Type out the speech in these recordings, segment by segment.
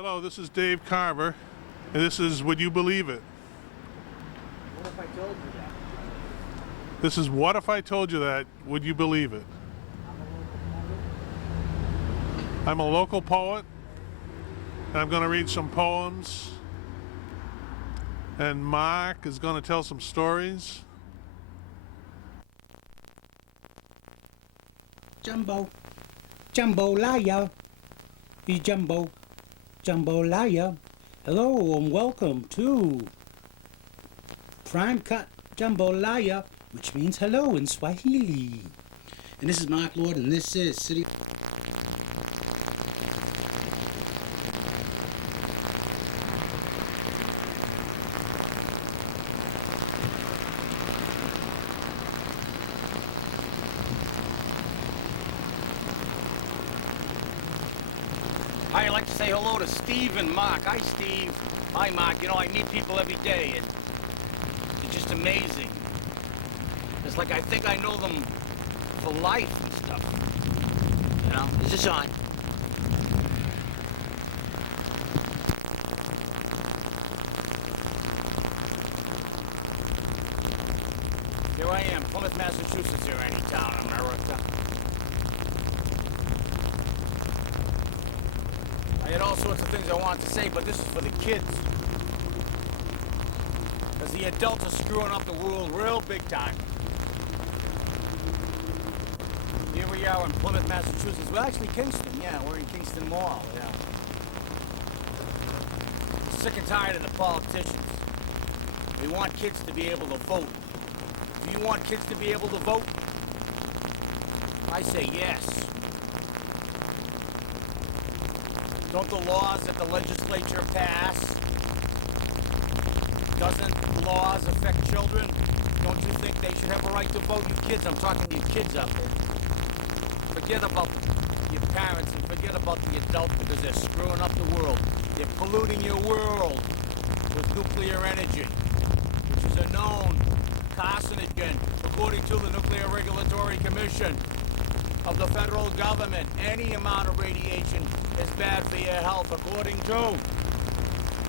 Hello, this is Dave Carver, and this is Would You Believe It? What if I told you that? This is What If I Told You That? Would You Believe It? I'm a local poet, and I'm going to read some poems, and Mark is going to tell some stories. Jumbo. Jambalaya. The Jumbo. Jambalaya. Hello and welcome to Prime Cut Jambalaya, which means hello in Swahili. And this is Mark Lord, and this is City. I'd like to say hello to Steve and Mark. Hi, Steve. Hi, Mark. You know, I meet people every day, and it's just amazing. It's like I think I know them for life and stuff. You know? Is this on? Here I am, Plymouth, Massachusetts, here, any town in America. I had all sorts of things I wanted to say, but this is for the kids. Because the adults are screwing up the world real big time. Here we are in Plymouth, Massachusetts. Well, actually Kingston, yeah, we're in Kingston Mall, yeah. Sick and tired of the politicians. We want kids to be able to vote. Do you want kids to be able to vote? I say yes. Don't the laws that the legislature pass, doesn't laws affect children? Don't you think they should have a right to vote? You kids, I'm talking to you kids out there. Forget about your parents and forget about the adults because they're screwing up the world. They're polluting your world with nuclear energy, which is a known carcinogen according to the Nuclear Regulatory Commission of the federal government. Any amount of radiation is bad for your health, according to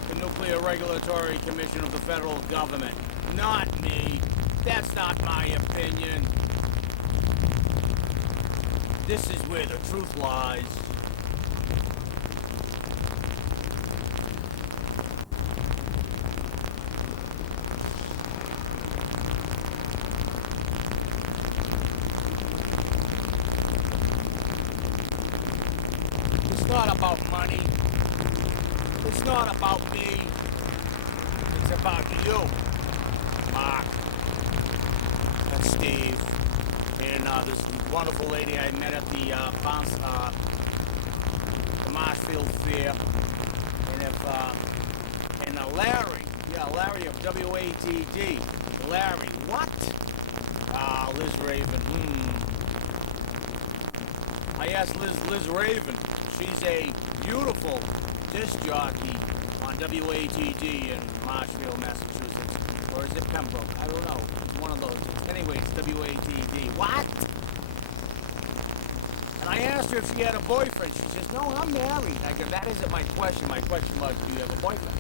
the Nuclear Regulatory Commission of the federal government. Not me. That's not my opinion. This is where the truth lies. It's not about money. It's not about me. It's about you, Mark. That's Steve. And this wonderful lady I met at the Marshfield Fair. And Larry. Yeah, Larry of WATD. Larry, what? Liz Raven. I asked Liz Raven. She's a beautiful disc jockey on WATD in Marshfield, Massachusetts. Or is it Pembroke? I don't know. It's one of those. Anyway, it's WATD. What? And I asked her if she had a boyfriend. She says, no, I'm married. I go, that isn't my question. My question was, do you have a boyfriend?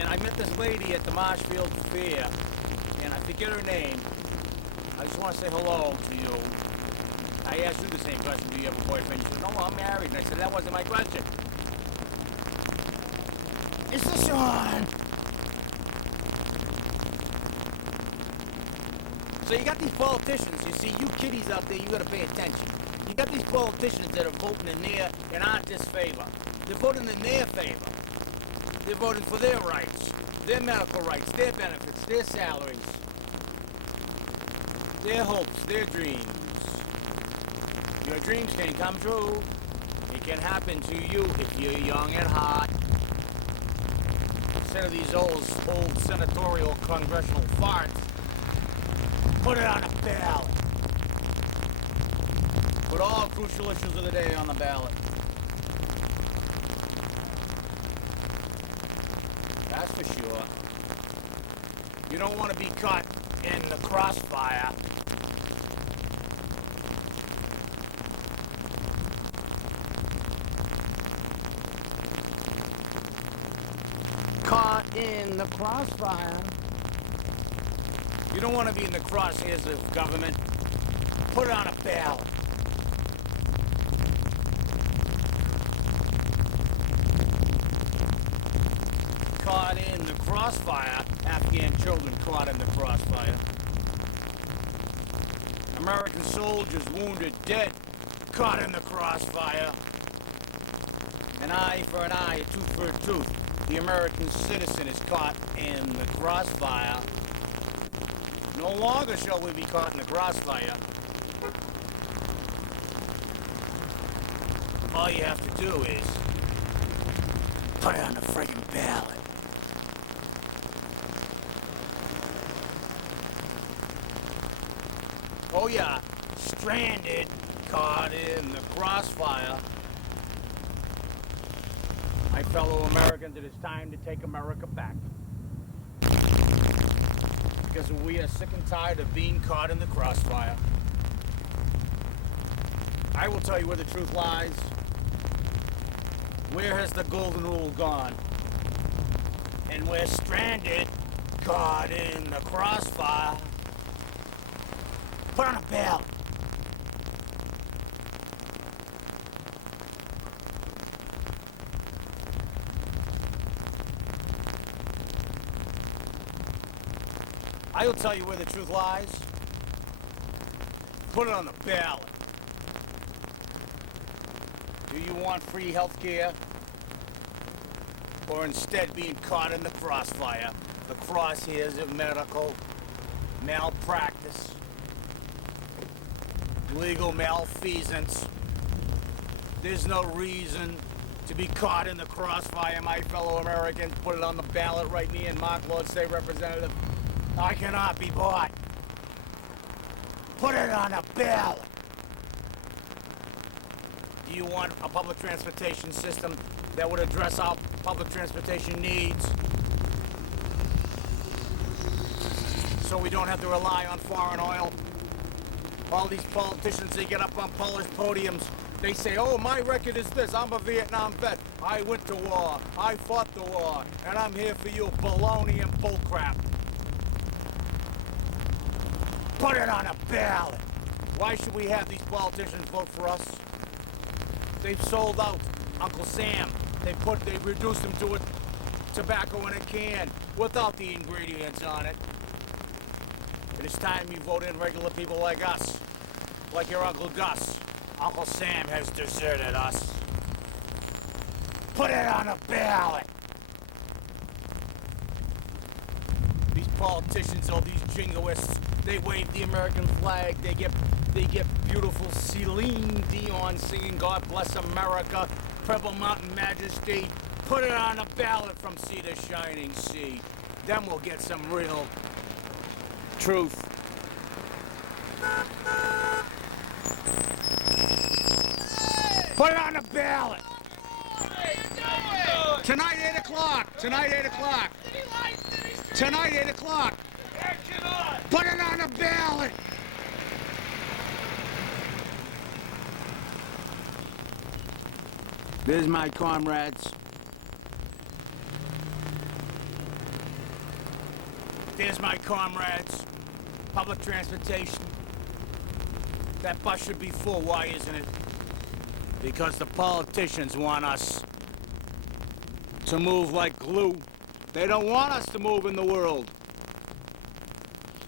And I met this lady at the Marshfield Fair, and I forget her name. I just want to say hello to you. I asked you the same question, do you have a boyfriend? She said, no, I'm married. And I said, that wasn't my question. Is this on? So you got these politicians, you see, you kiddies out there, you gotta pay attention. You got these politicians that are voting in their, and aren't disfavor. They're voting in their favor. They're voting for their rights, their medical rights, their benefits, their salaries, their hopes, their dreams. Your dreams can come true. It can happen to you if you're young at heart. Instead of these old senatorial congressional farts, put it on a ballot. Put all crucial issues of the day on the ballot. That's for sure. You don't want to be caught in the crossfire. in the crossfire. You don't want to be in the crosshairs of government. Put it on a ballot. Caught in the crossfire. Afghan children caught in the crossfire. American soldiers wounded, dead, caught in the crossfire. An eye for an eye, a tooth for a tooth. The American citizen is caught in the crossfire. No longer shall we be caught in the crossfire. All you have to do is put it on the friggin' ballot. Oh yeah, stranded, caught in the crossfire. My fellow Americans, it is time to take America back. Because we are sick and tired of being caught in the crossfire. I will tell you where the truth lies. Where has the golden rule gone? And we're stranded, caught in the crossfire. Put on a ballot. I will tell you where the truth lies. Put it on the ballot. Do you want free health care? Or instead being caught in the crossfire? The crosshairs of medical malpractice, legal malfeasance. There's no reason to be caught in the crossfire, my fellow Americans. Put it on the ballot, write me in, Mark Lord, State Representative. I cannot be bought. Put it on a ballot. Do you want a public transportation system that would address our public transportation needs? So we don't have to rely on foreign oil? All these politicians, they get up on polished podiums. They say, oh, my record is this. I'm a Vietnam vet. I went to war. I fought the war. And I'm here for you. Baloney and bullcrap. Put it on a ballot. Why should we have these politicians vote for us? They've sold out Uncle Sam. They reduced him to a tobacco in a can without the ingredients on it. It is time you vote in regular people like us, like your Uncle Gus. Uncle Sam has deserted us. Put it on a ballot. These politicians, all these jingoists, they wave the American flag. They get beautiful Celine Dion singing "God Bless America," Pebble Mountain Majesty. Put it on a ballot from sea to shining sea. Then we'll get some real truth. Put it on the ballot. Tonight, 8 o'clock. Tonight, 8 o'clock. Tonight, 8 o'clock. Put it on the ballot. There's my comrades. There's my comrades. Public transportation. That bus should be full. Why isn't it? Because the politicians want us to move like glue. They don't want us to move in the world.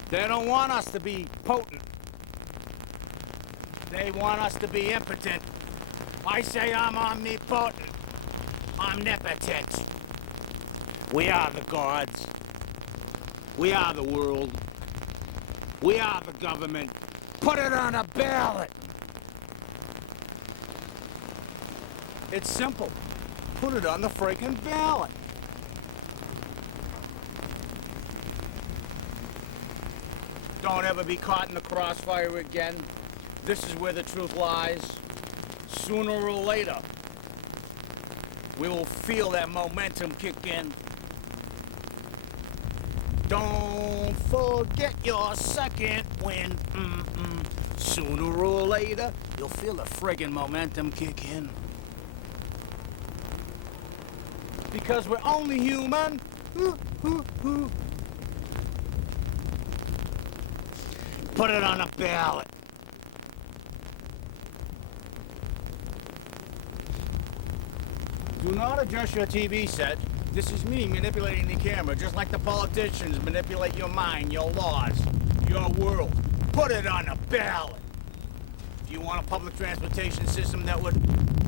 They don't want us to be potent. They want us to be impotent. I say I'm omnipotent, omnipotent. We are the gods. We are the world. We are the government. Put it on a ballot. It's simple. Put it on the freaking ballot. Don't ever be caught in the crossfire again. This is where the truth lies. Sooner or later, we will feel that momentum kick in. Don't forget your second wind. Sooner or later, you'll feel the friggin' momentum kick in. Because we're only human, Put it on a ballot. Do not adjust your TV set. This is me manipulating the camera, just like the politicians manipulate your mind, your laws, your world. Put it on a ballot. Do you want a public transportation system that would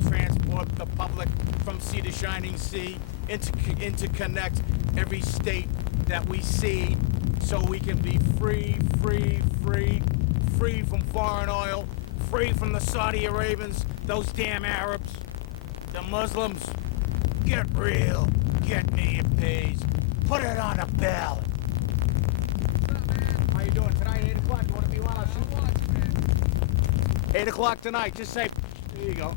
transport the public from sea to shining sea, interconnect every state that we see, so we can be free from foreign oil, free from the Saudi Arabians, those damn Arabs, the Muslims? Get real. Get me a piece. Put it on a ballot. How you doing tonight? 8 o'clock. You want to be on our shoot? 8 o'clock tonight. Just say. There you go.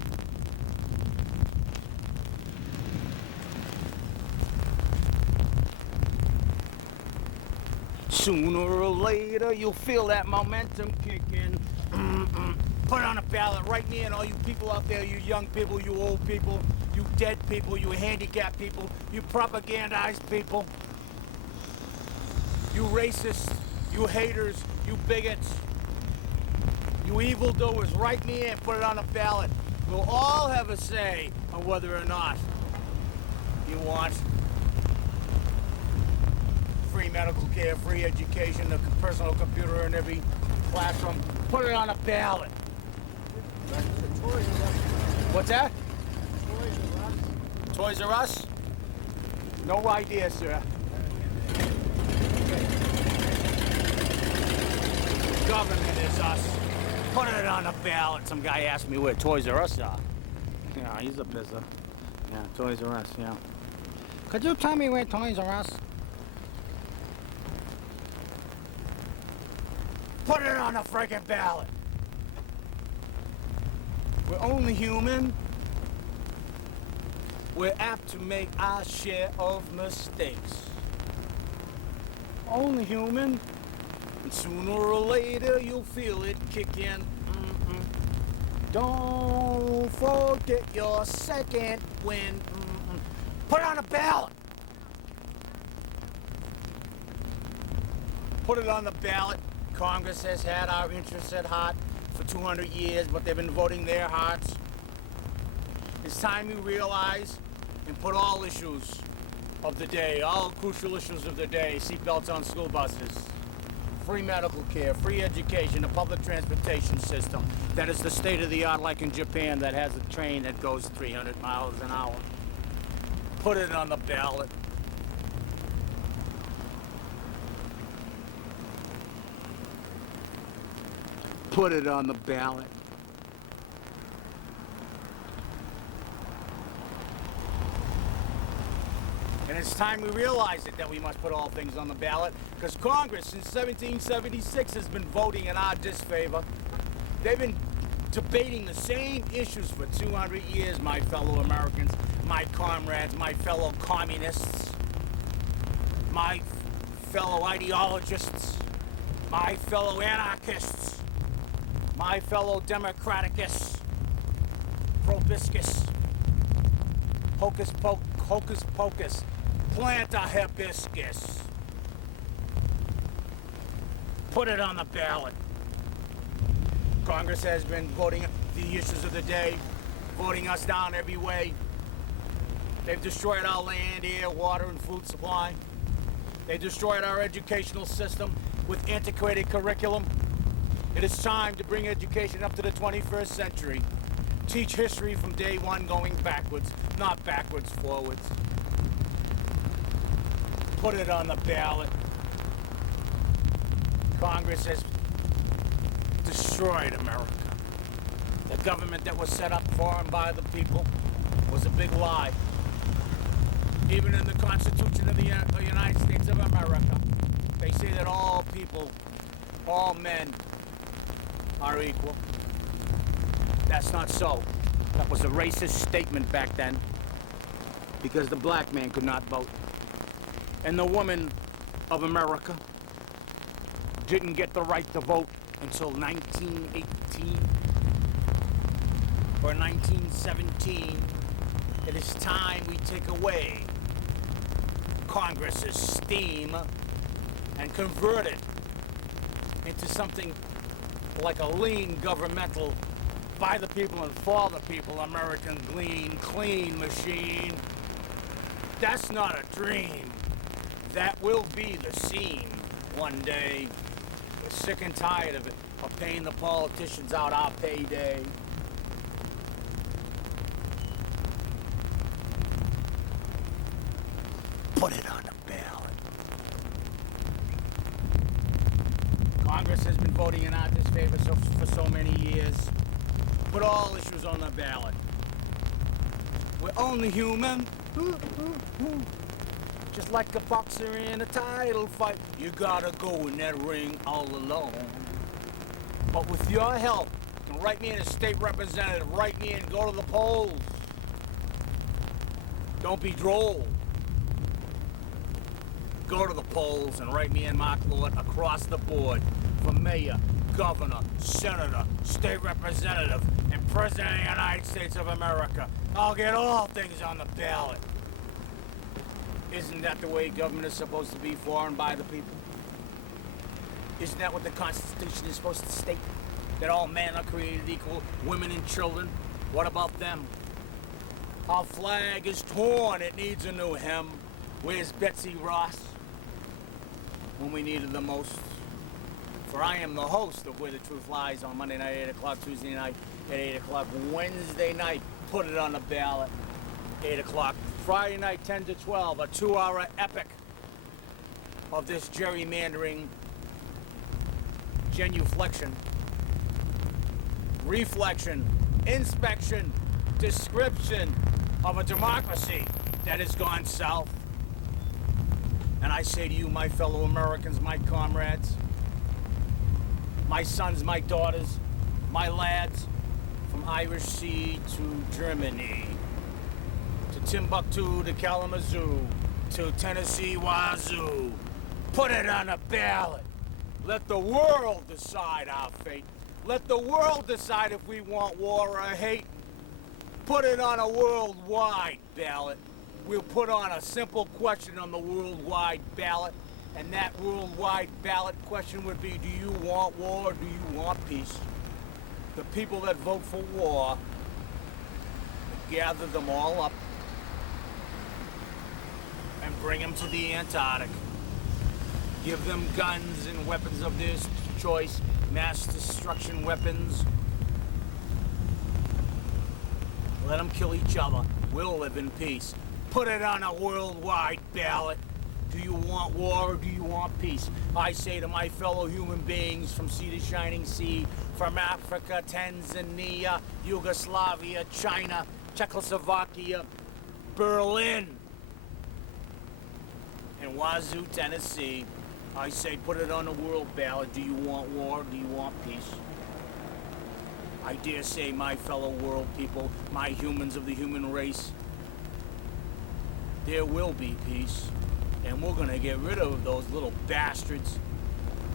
Sooner or later, you'll feel that momentum kicking. Put on a ballot right now, and all you people out there, you young people, you old people, you dead people, you handicapped people, you propagandized people, you racists, you haters, you bigots, you evildoers, write me in, put it on a ballot. We'll all have a say on whether or not you want free medical care, free education, a personal computer in every classroom. Put it on a ballot. What's that? Toys R Us? No idea, sir. Government is us. Put it on a ballot. Some guy asked me where Toys R Us are. Yeah, he's a pisser. Yeah, Toys R Us, yeah. Could you tell me where Toys R Us? Put it on a friggin' ballot. We're only human. We're apt to make our share of mistakes. Only human. And sooner or later you'll feel it kick in. Don't forget your second win. Put it on a ballot. Put it on the ballot. Congress has had our interests at heart for 200 years, but they've been voting their hearts. It's time we realize and put all issues of the day, all crucial issues of the day, seatbelts on school buses, free medical care, free education, a public transportation system that is the state of the art, like in Japan, that has a train that goes 300 miles an hour. Put it on the ballot. Put it on the ballot. And it's time we realize it, that we must put all things on the ballot, because Congress since 1776 has been voting in our disfavor. They've been debating the same issues for 200 years, my fellow Americans, my comrades, my fellow communists, my fellow ideologists, my fellow anarchists, my fellow democraticus, probiscus, hocus pocus, planta hibiscus. Put it on the ballot. Congress has been voting the issues of the day, voting us down every way. They've destroyed our land, air, water, and food supply. They destroyed our educational system with antiquated curriculum. It is time to bring education up to the 21st century. Teach history from day one going backwards, not backwards forwards. Put it on the ballot. Congress has destroyed America. The government that was set up for and by the people was a big lie. Even in the Constitution of the United States of America, they say that all people, all men, are equal. That's not so. That was a racist statement back then, because the black man could not vote. And the woman of America didn't get the right to vote until 1918 or 1917. It is time we take away Congress's steam and convert it into something like a lean governmental, by the people and for the people, American clean machine. That's not a dream. That will be the scene one day. We're sick and tired of it, of paying the politicians out our payday. Put it on the ballot. Congress has been voting in our disfavor for so many years. Put all issues on the ballot. We're only human. Just like a boxer in a title fight, you gotta go in that ring all alone. But with your help, you can write me in as state representative, write me in, go to the polls. Don't be droll. Go to the polls and write me in, Mark Lord, across the board for mayor, governor, senator, state representative, and president of the United States of America. I'll get all things on the ballot. Isn't that the way government is supposed to be, for and by the people? Isn't that what the Constitution is supposed to state? That all men are created equal, women and children? What about them? Our flag is torn, it needs a new hem. Where's Betsy Ross? When we need her the most. For I am the host of Where the Truth Lies on Monday night, 8 o'clock, Tuesday night at 8 o'clock, Wednesday night, put it on the ballot, 8 o'clock, Friday night, 10 to 12, a 2-hour epic of this gerrymandering, genuflection, reflection, inspection, description of a democracy that has gone south. And I say to you, my fellow Americans, my comrades, my sons, my daughters, my lads, from Irish Sea to Germany, to Timbuktu, to Kalamazoo, to Tennessee Wazoo, put it on a ballot. Let the world decide our fate. Let the world decide if we want war or hate. Put it on a worldwide ballot. We'll put on a simple question on the worldwide ballot, and that worldwide ballot question would be, do you want war or do you want peace? The people that vote for war, gather them all up and bring them to the Antarctic. Give them guns and weapons of their choice, mass destruction weapons. Let them kill each other. We'll live in peace. Put it on a worldwide ballot. Do you want war or do you want peace? I say to my fellow human beings from sea to shining sea, from Africa, Tanzania, Yugoslavia, China, Czechoslovakia, Berlin, and Wazoo, Tennessee, I say put it on the world ballot. Do you want war or do you want peace? I dare say, my fellow world people, my humans of the human race, there will be peace. And we're gonna get rid of those little bastards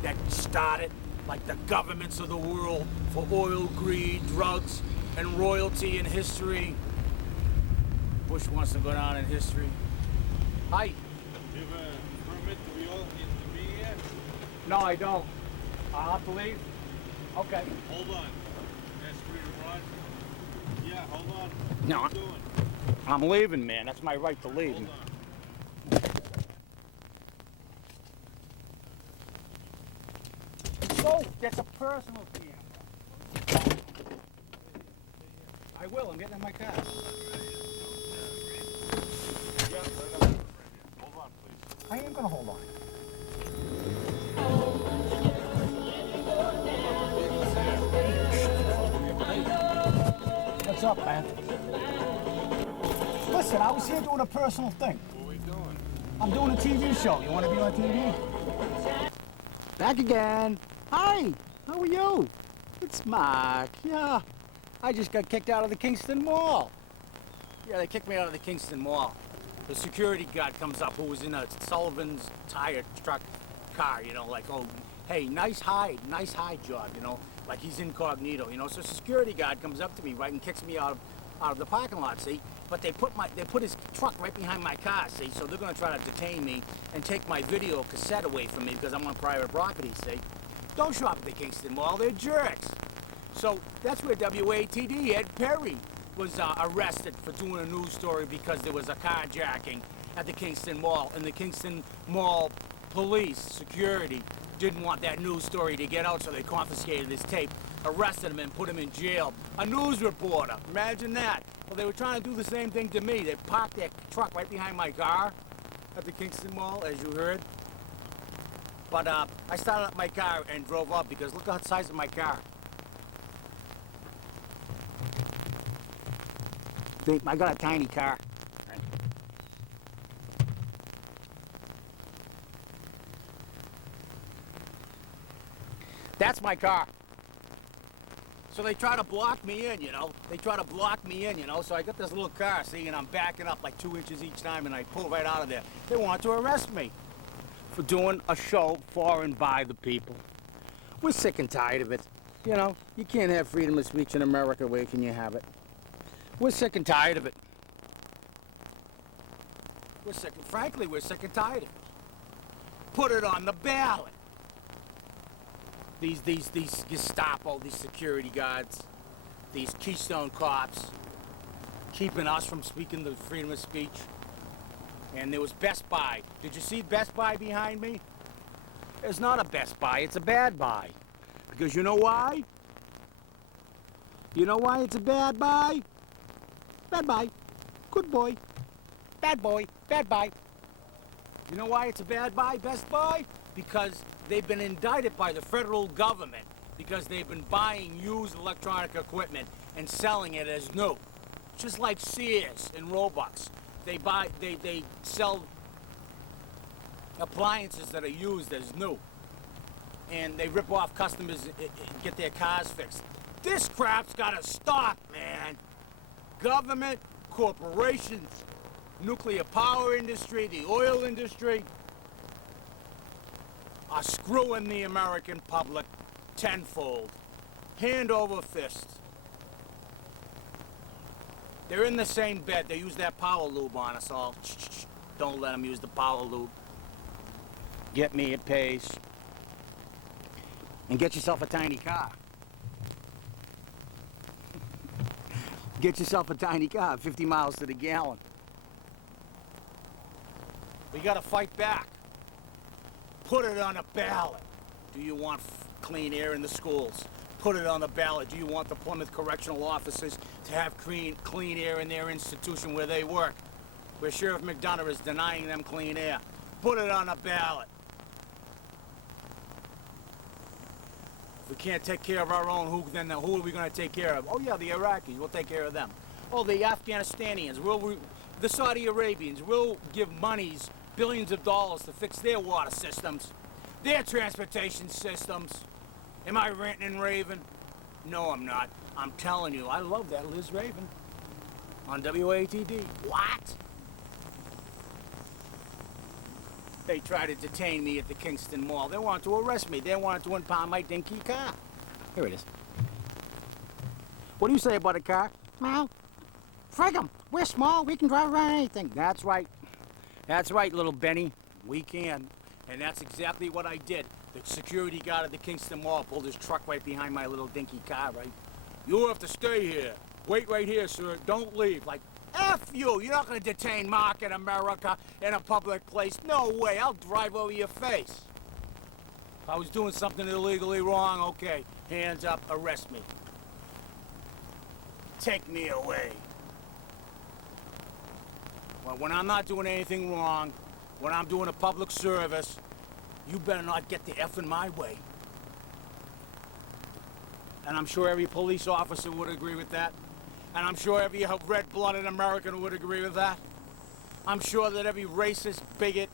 that started, like the governments of the world, for oil, greed, drugs, and royalty in history. Bush wants to go down in history. Hi. You have a permit to be here? No, I don't. I'll have to leave? Okay. Hold on. That's free to run? Yeah, hold on. No, What are you doing? I'm leaving, man. That's my right to leave. Hold on. Oh, that's a personal camera. I will. I'm getting in my car. Yeah, hold on, please. I am gonna hold on. What's up, man? Listen, I was here doing a personal thing. What are we doing? I'm doing a TV show. You want to be on TV? Back again. Hi, how are you? It's Mark. Yeah, I just got kicked out of the Kingston Mall. Yeah, they kicked me out of the Kingston Mall. The security guard comes up who was in a Sullivan's tire truck car, you know, like, oh, hey, nice hide job, you know, like he's incognito, you know. So the security guard comes up to me, right, and kicks me out out of the parking lot, see? But they put his truck right behind my car, see? So they're gonna try to detain me and take my video cassette away from me because I'm on private property, see? Don't shop at the Kingston Mall, they're jerks. So that's where WATD, Ed Perry, was arrested for doing a news story because there was a carjacking at the Kingston Mall, and the Kingston Mall police, security, didn't want that news story to get out, so they confiscated his tape, arrested him, and put him in jail. A news reporter, imagine that. Well, they were trying to do the same thing to me. They parked their truck right behind my car at the Kingston Mall, as you heard. But I started up my car and drove up because look at the size of my car. I got a tiny car. That's my car. So they try to block me in, you know. They try to block me in, you know. So I got this little car, see, and I'm backing up like 2 inches each time, and I pull right out of there. They want to arrest me for doing a show for and by the people. We're sick and tired of it. You know, you can't have freedom of speech in America. Where can you have it? We're sick and tired of it. Frankly, we're sick and tired of it. Put it on the ballot. These Gestapo, these security guards, these Keystone cops, keeping us from speaking the freedom of speech. And there was Best Buy. Did you see Best Buy behind me? It's not a Best Buy, it's a bad buy. Because you know why? You know why it's a bad buy? Bad buy. Good boy. Bad boy. Bad buy. You know why it's a bad buy, Best Buy? Because they've been indicted by the federal government because they've been buying used electronic equipment and selling it as new. Just like Sears and Robux. They sell appliances that are used as new. And they rip off customers and get their cars fixed. This crap's gotta stop, man. Government, corporations, nuclear power industry, the oil industry are screwing the American public tenfold, hand over fist. They're in the same bed. They use that power lube on us all. Don't let them use the power lube. Get me at pace. And get yourself a tiny car. Get yourself a tiny car, 50 miles to the gallon. We gotta fight back. Put it on a ballot. Do you want clean air in the schools? Put it on the ballot. Do you want the Plymouth Correctional Officers to have clean air in their institution where they work? Where Sheriff McDonough is denying them clean air. Put it on a ballot. If we can't take care of our own, who are we going to take care of? Oh yeah, the Iraqis. We'll take care of them. Oh, the Afghanistanians. The Saudi Arabians. We'll give monies, billions of dollars to fix their water systems, their transportation systems. Am I ranting and raving? No, I'm not. I'm telling you, I love that Liz Raven on WATD. What? They tried to detain me at the Kingston Mall. They wanted to arrest me. They wanted to impound my dinky car. Here it is. What do you say about a car? Well, frig 'em. We're small. We can drive around anything. That's right. That's right, little Benny. We can. And that's exactly what I did. The security guard at the Kingston Mall pulled his truck right behind my little dinky car, right? You have to stay here. Wait right here, sir. Don't leave. Like, F you! You're not gonna detain Mark in America in a public place. No way. I'll drive over your face. If I was doing something illegally wrong, okay. Hands up. Arrest me. Take me away. Well, when I'm not doing anything wrong, when I'm doing a public service, you better not get the F in my way. And I'm sure every police officer would agree with that. And I'm sure every red-blooded American would agree with that. I'm sure that every racist, bigot,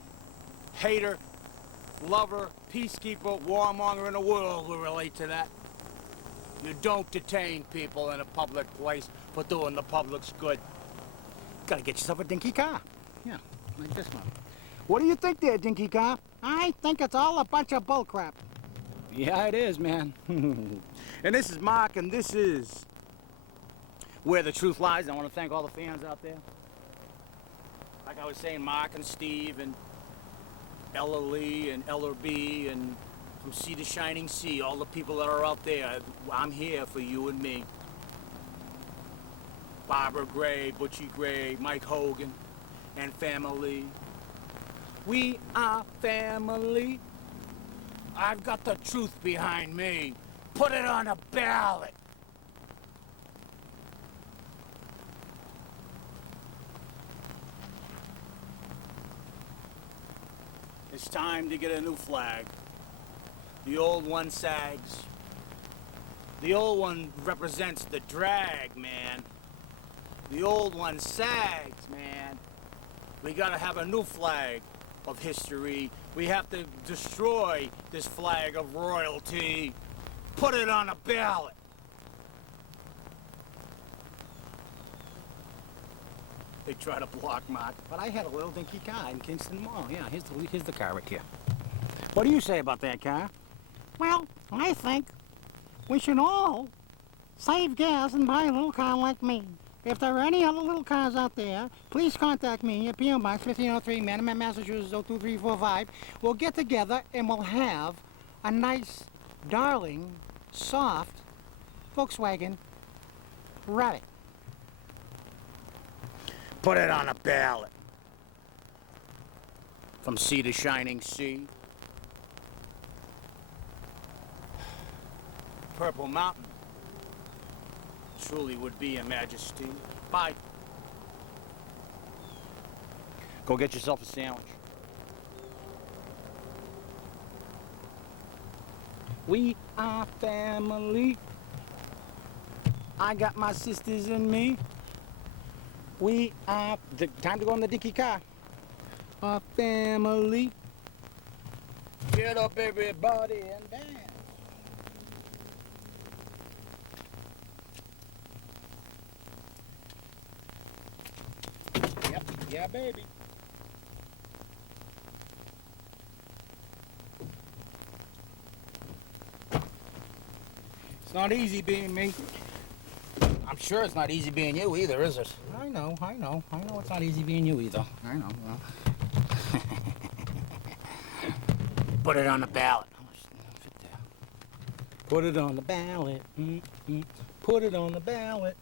hater, lover, peacekeeper, warmonger in the world will relate to that. You don't detain people in a public place for doing the public's good. Gotta get yourself a dinky car. Yeah, like this one. What do you think there, dinky car? I think it's all a bunch of bullcrap. Yeah, it is, man. And this is Mark, and this is where the truth lies. I want to thank all the fans out there. Like I was saying, Mark and Steve and Ella Lee and Ella B and from Sea to Shining Sea, all the people that are out there. I'm here for you and me. Barbara Gray, Butchie Gray, Mike Hogan, and family. We are family. I've got the truth behind me. Put it on a ballot. It's time to get a new flag. The old one sags. The old one represents the drag, man. The old one sags, man. We gotta have a new flag of history. We have to destroy this flag of royalty. Put it on a ballot. They try to block Mark, but I had a little dinky car in Kingston Mall. Yeah, here's the car right here. What do you say about that car? Well, I think we should all save gas and buy a little car like me. If there are any other little cars out there, please contact me at P.O. Box 1503, Manhattan, Massachusetts 02345. We'll get together and we'll have a nice, darling, soft Volkswagen Rabbit. Put it on a ballot. From sea to shining sea. Purple Mountain truly would be a majesty. Bye. Go get yourself a sandwich. We are family. I got my sisters and me. We are... time to go in the dinky car. Our family. Get up, everybody, and dance. Yep, yeah, baby. It's not easy being me. I'm sure it's not easy being you either, is it? I know it's not easy being you either. I know. Well. Put it on the ballot. Put it on the ballot. Put it on the ballot.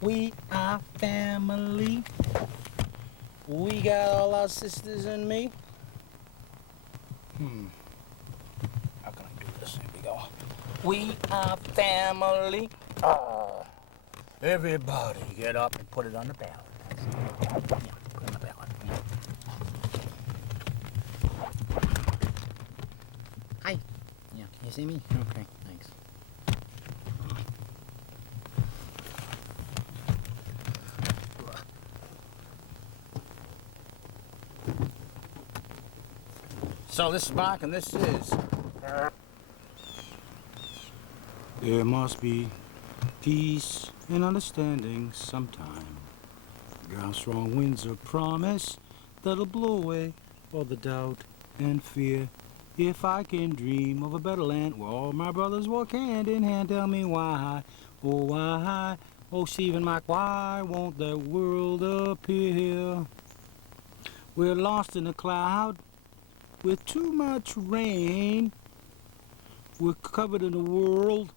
We are family. We got all our sisters and me. How can I do this? Here we go. We are family. Everybody get up and put it on the ballot. Yeah, put it on the ballot. Hi. Yeah, can you see me? Okay, thanks. So this is Mark and this is... There must be peace and understanding sometime. Drive strong winds of promise that'll blow away all the doubt and fear. If I can dream of a better land where all my brothers walk hand in hand, tell me why, oh Stephen Mark, why won't that world appear? We're lost in a cloud with too much rain. We're covered in a world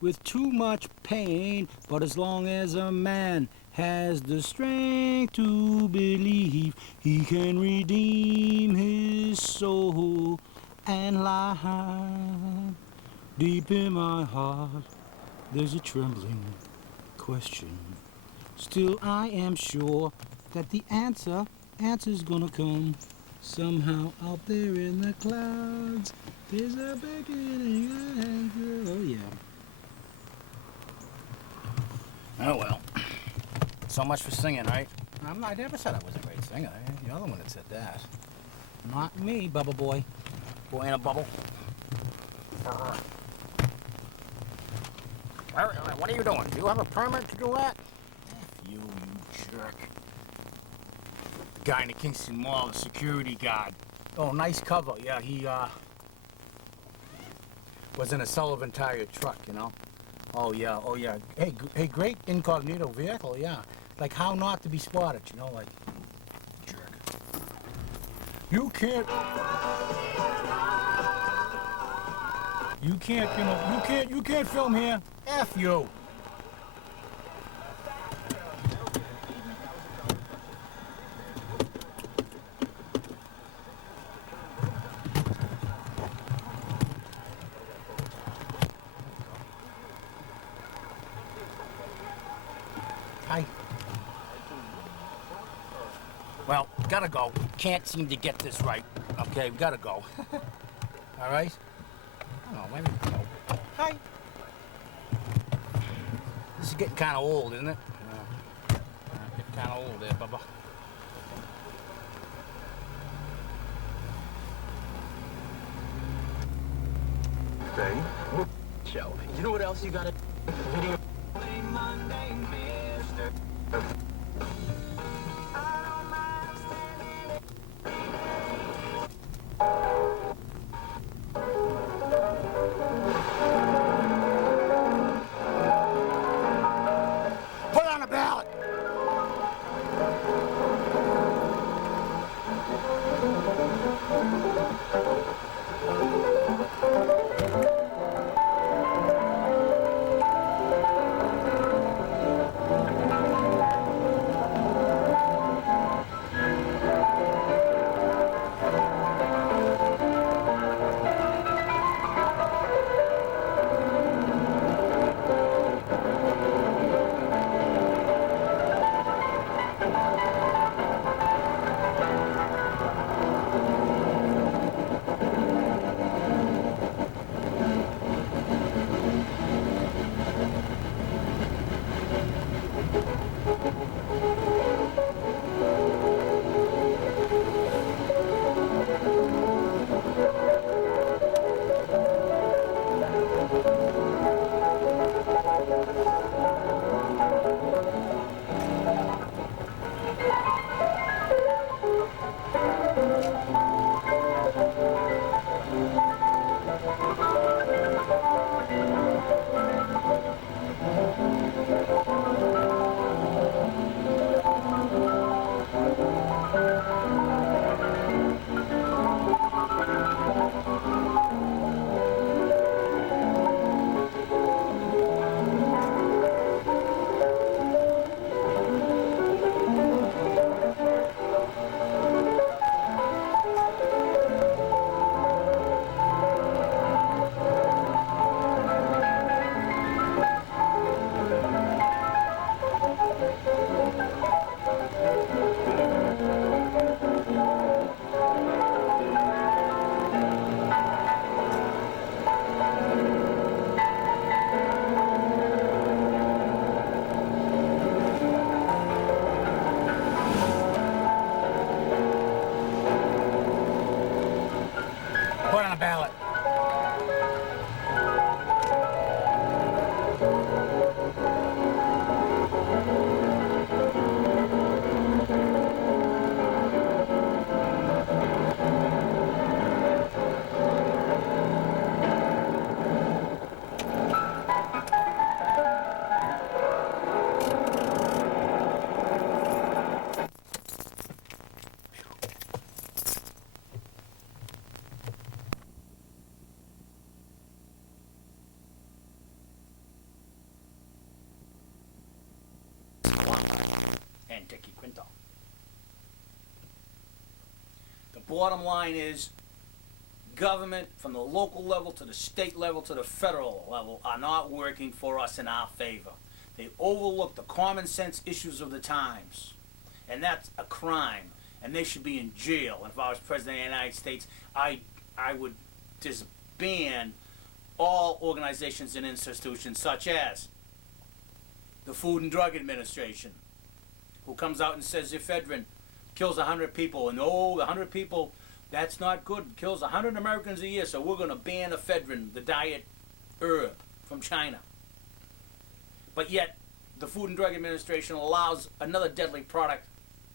with too much pain, but as long as a man has the strength to believe, he can redeem his soul and life. Deep in my heart, there's a trembling question. Still, I am sure that the answer's gonna come somehow out there in the clouds. There's a beckoning answer. Oh yeah. Oh well. So much for singing, right? I never said I was a great singer. You're the one that said that. Not me, Bubble Boy. Boy in a bubble. What are you doing? Do you have a permit to do that? F you jerk. The guy in the Kingston Mall, the security guard. Oh, nice cover. Yeah, he was in a Sullivan Tire truck, you know. Oh yeah. Hey, great incognito vehicle, yeah. Like how not to be spotted, you know, like jerk. You can't, you can't film here. F you. Hi. Well, gotta go. Can't seem to get this right. Okay, we gotta go. All right? Oh, maybe we go. Hi. This is getting kind of old, isn't it? Yeah. Getting kind of old there, Bubba. Thing. Show. You know what else you gotta video? Put it on a ballot. Put it on a ballot. And Dickie Quinto. The bottom line is government from the local level to the state level to the federal level are not working for us in our favor. They overlook the common sense issues of the times. And that's a crime. And they should be in jail. And if I was president of the United States, I would disband all organizations and institutions such as the Food and Drug Administration, who comes out and says ephedrine kills 100 people, and oh, the 100 people, that's not good. It kills 100 Americans a year, so we're going to ban ephedrine, the diet herb from China. But yet, the Food and Drug Administration allows another deadly product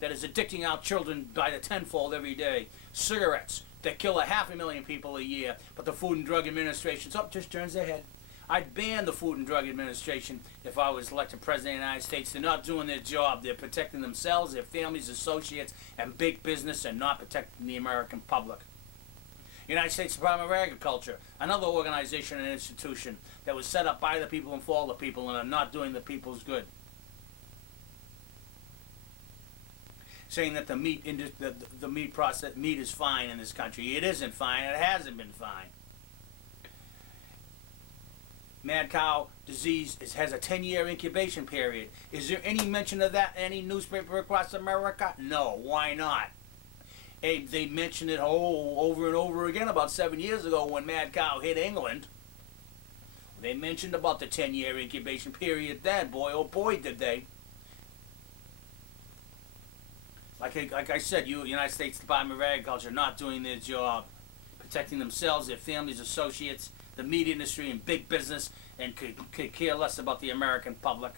that is addicting our children by the tenfold every day. Cigarettes that kill 500,000 people a year, but the Food and Drug Administration just turns their head. I'd ban the Food and Drug Administration if I was elected president of the United States. They're not doing their job. They're protecting themselves, their families, associates, and big business, and not protecting the American public. United States Department of Agriculture, another organization and institution that was set up by the people and for the people and are not doing the people's good. Saying that the meat meat is fine in this country. It isn't fine. It hasn't been fine. Mad cow disease has a 10-year incubation period. Is there any mention of that in any newspaper across America? No. Why not? They mentioned it over and over again about 7 years ago when mad cow hit England. They mentioned about the 10-year incubation period then. Boy, oh boy, did they. Like I said, United States Department of Agriculture not doing their job, protecting themselves, their families, associates, the meat industry, and big business, and could care less about the American public.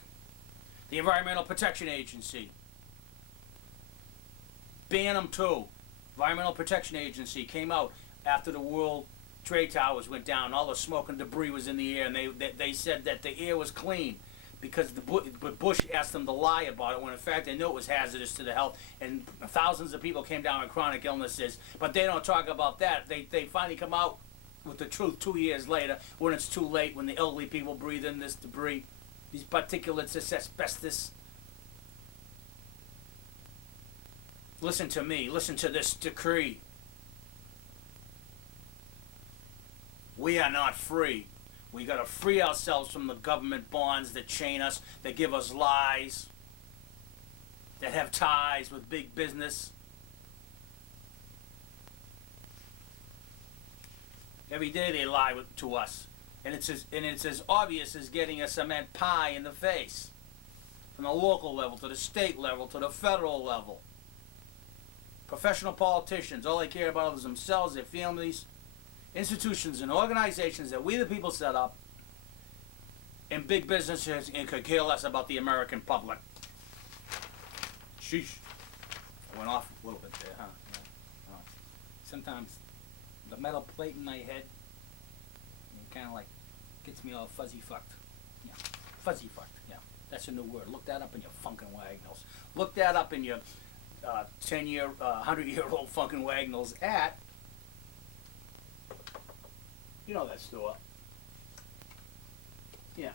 The Environmental Protection Agency. Ban them too. Environmental Protection Agency came out after the World Trade Towers went down. All the smoke and debris was in the air, and they said that the air was clean because Bush asked them to lie about it when in fact they knew it was hazardous to the health, and thousands of people came down with chronic illnesses. But they don't talk about that. They finally come out with the truth 2 years later when it's too late, when the elderly people breathe in this debris, these particulates, this asbestos. Listen to me. Listen to this decree. We are not free. We got to free ourselves from the government bonds that chain us, that give us lies, that have ties with big business. Every day they lie to us, and it's as obvious as getting a cement pie in the face, from the local level to the state level to the federal level. Professional politicians, all they care about is themselves, their families, institutions and organizations that we the people set up, and big businesses, and could care less about the American public. Sheesh. I went off a little bit there, huh? Yeah. Sometimes the metal plate in my head kind of like gets me all fuzzy fucked. Yeah, fuzzy fucked. Yeah, that's a new word. Look that up in your funkin' wagnalls. Look that up in your 10-year, 100-year-old funkin' wagnalls at, you know that store. Yeah.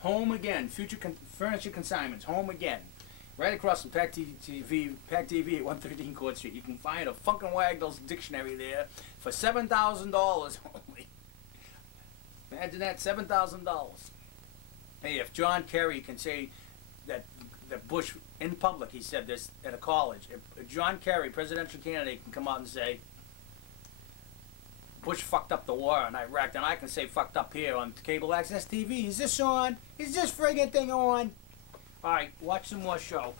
Home Again, Furniture Consignments, Home Again. Right across from Pack TV at 113 Court Street. You can find a Funkin' Wagnalls dictionary there for $7,000 only. Imagine that, $7,000. Hey, if John Kerry can say that Bush, in public, he said this at a college, if John Kerry, presidential candidate, can come out and say, Bush fucked up the war in Iraq, then I can say fucked up here on cable access TV. Is this on? Is this friggin' thing on? Alright, watch some more show.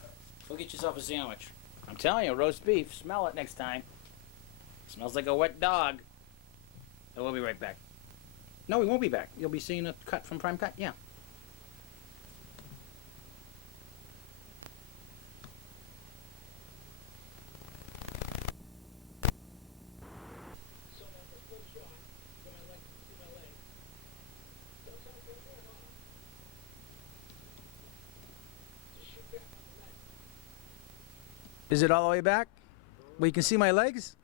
Go get yourself a sandwich. I'm telling you, roast beef. Smell it next time. Smells like a wet dog. And we'll be right back. No, we won't be back. You'll be seeing a cut from Prime Cut, yeah. Is it all the way back? Where you can see my legs?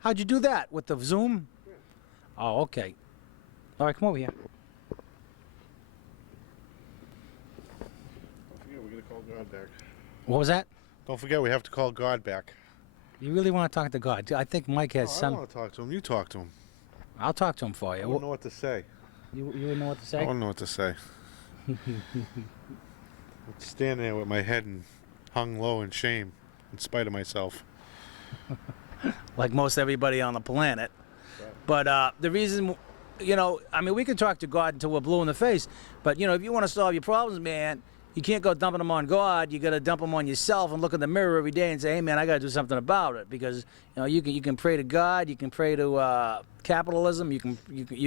How'd you do that? With the zoom? Oh, okay. All right, come over here. Don't forget, we gotta call God back. What was that? Don't forget, we have to call God back. You really want to talk to God? I think Mike has I some. don't want to talk to him. You talk to him. I'll talk to him for you. I don't know what to say. You wouldn't know what to I say? don't know what to say. I'm standing there with my head hung low in shame, in spite of myself. Like most everybody on the planet. But the reason, I mean, we can talk to God until we're blue in the face, but, if you want to solve your problems, man, you can't go dumping them on God. You got to dump them on yourself and look in the mirror every day and say, hey, man, I got to do something about it. Because, you can pray to God, you can pray to capitalism, you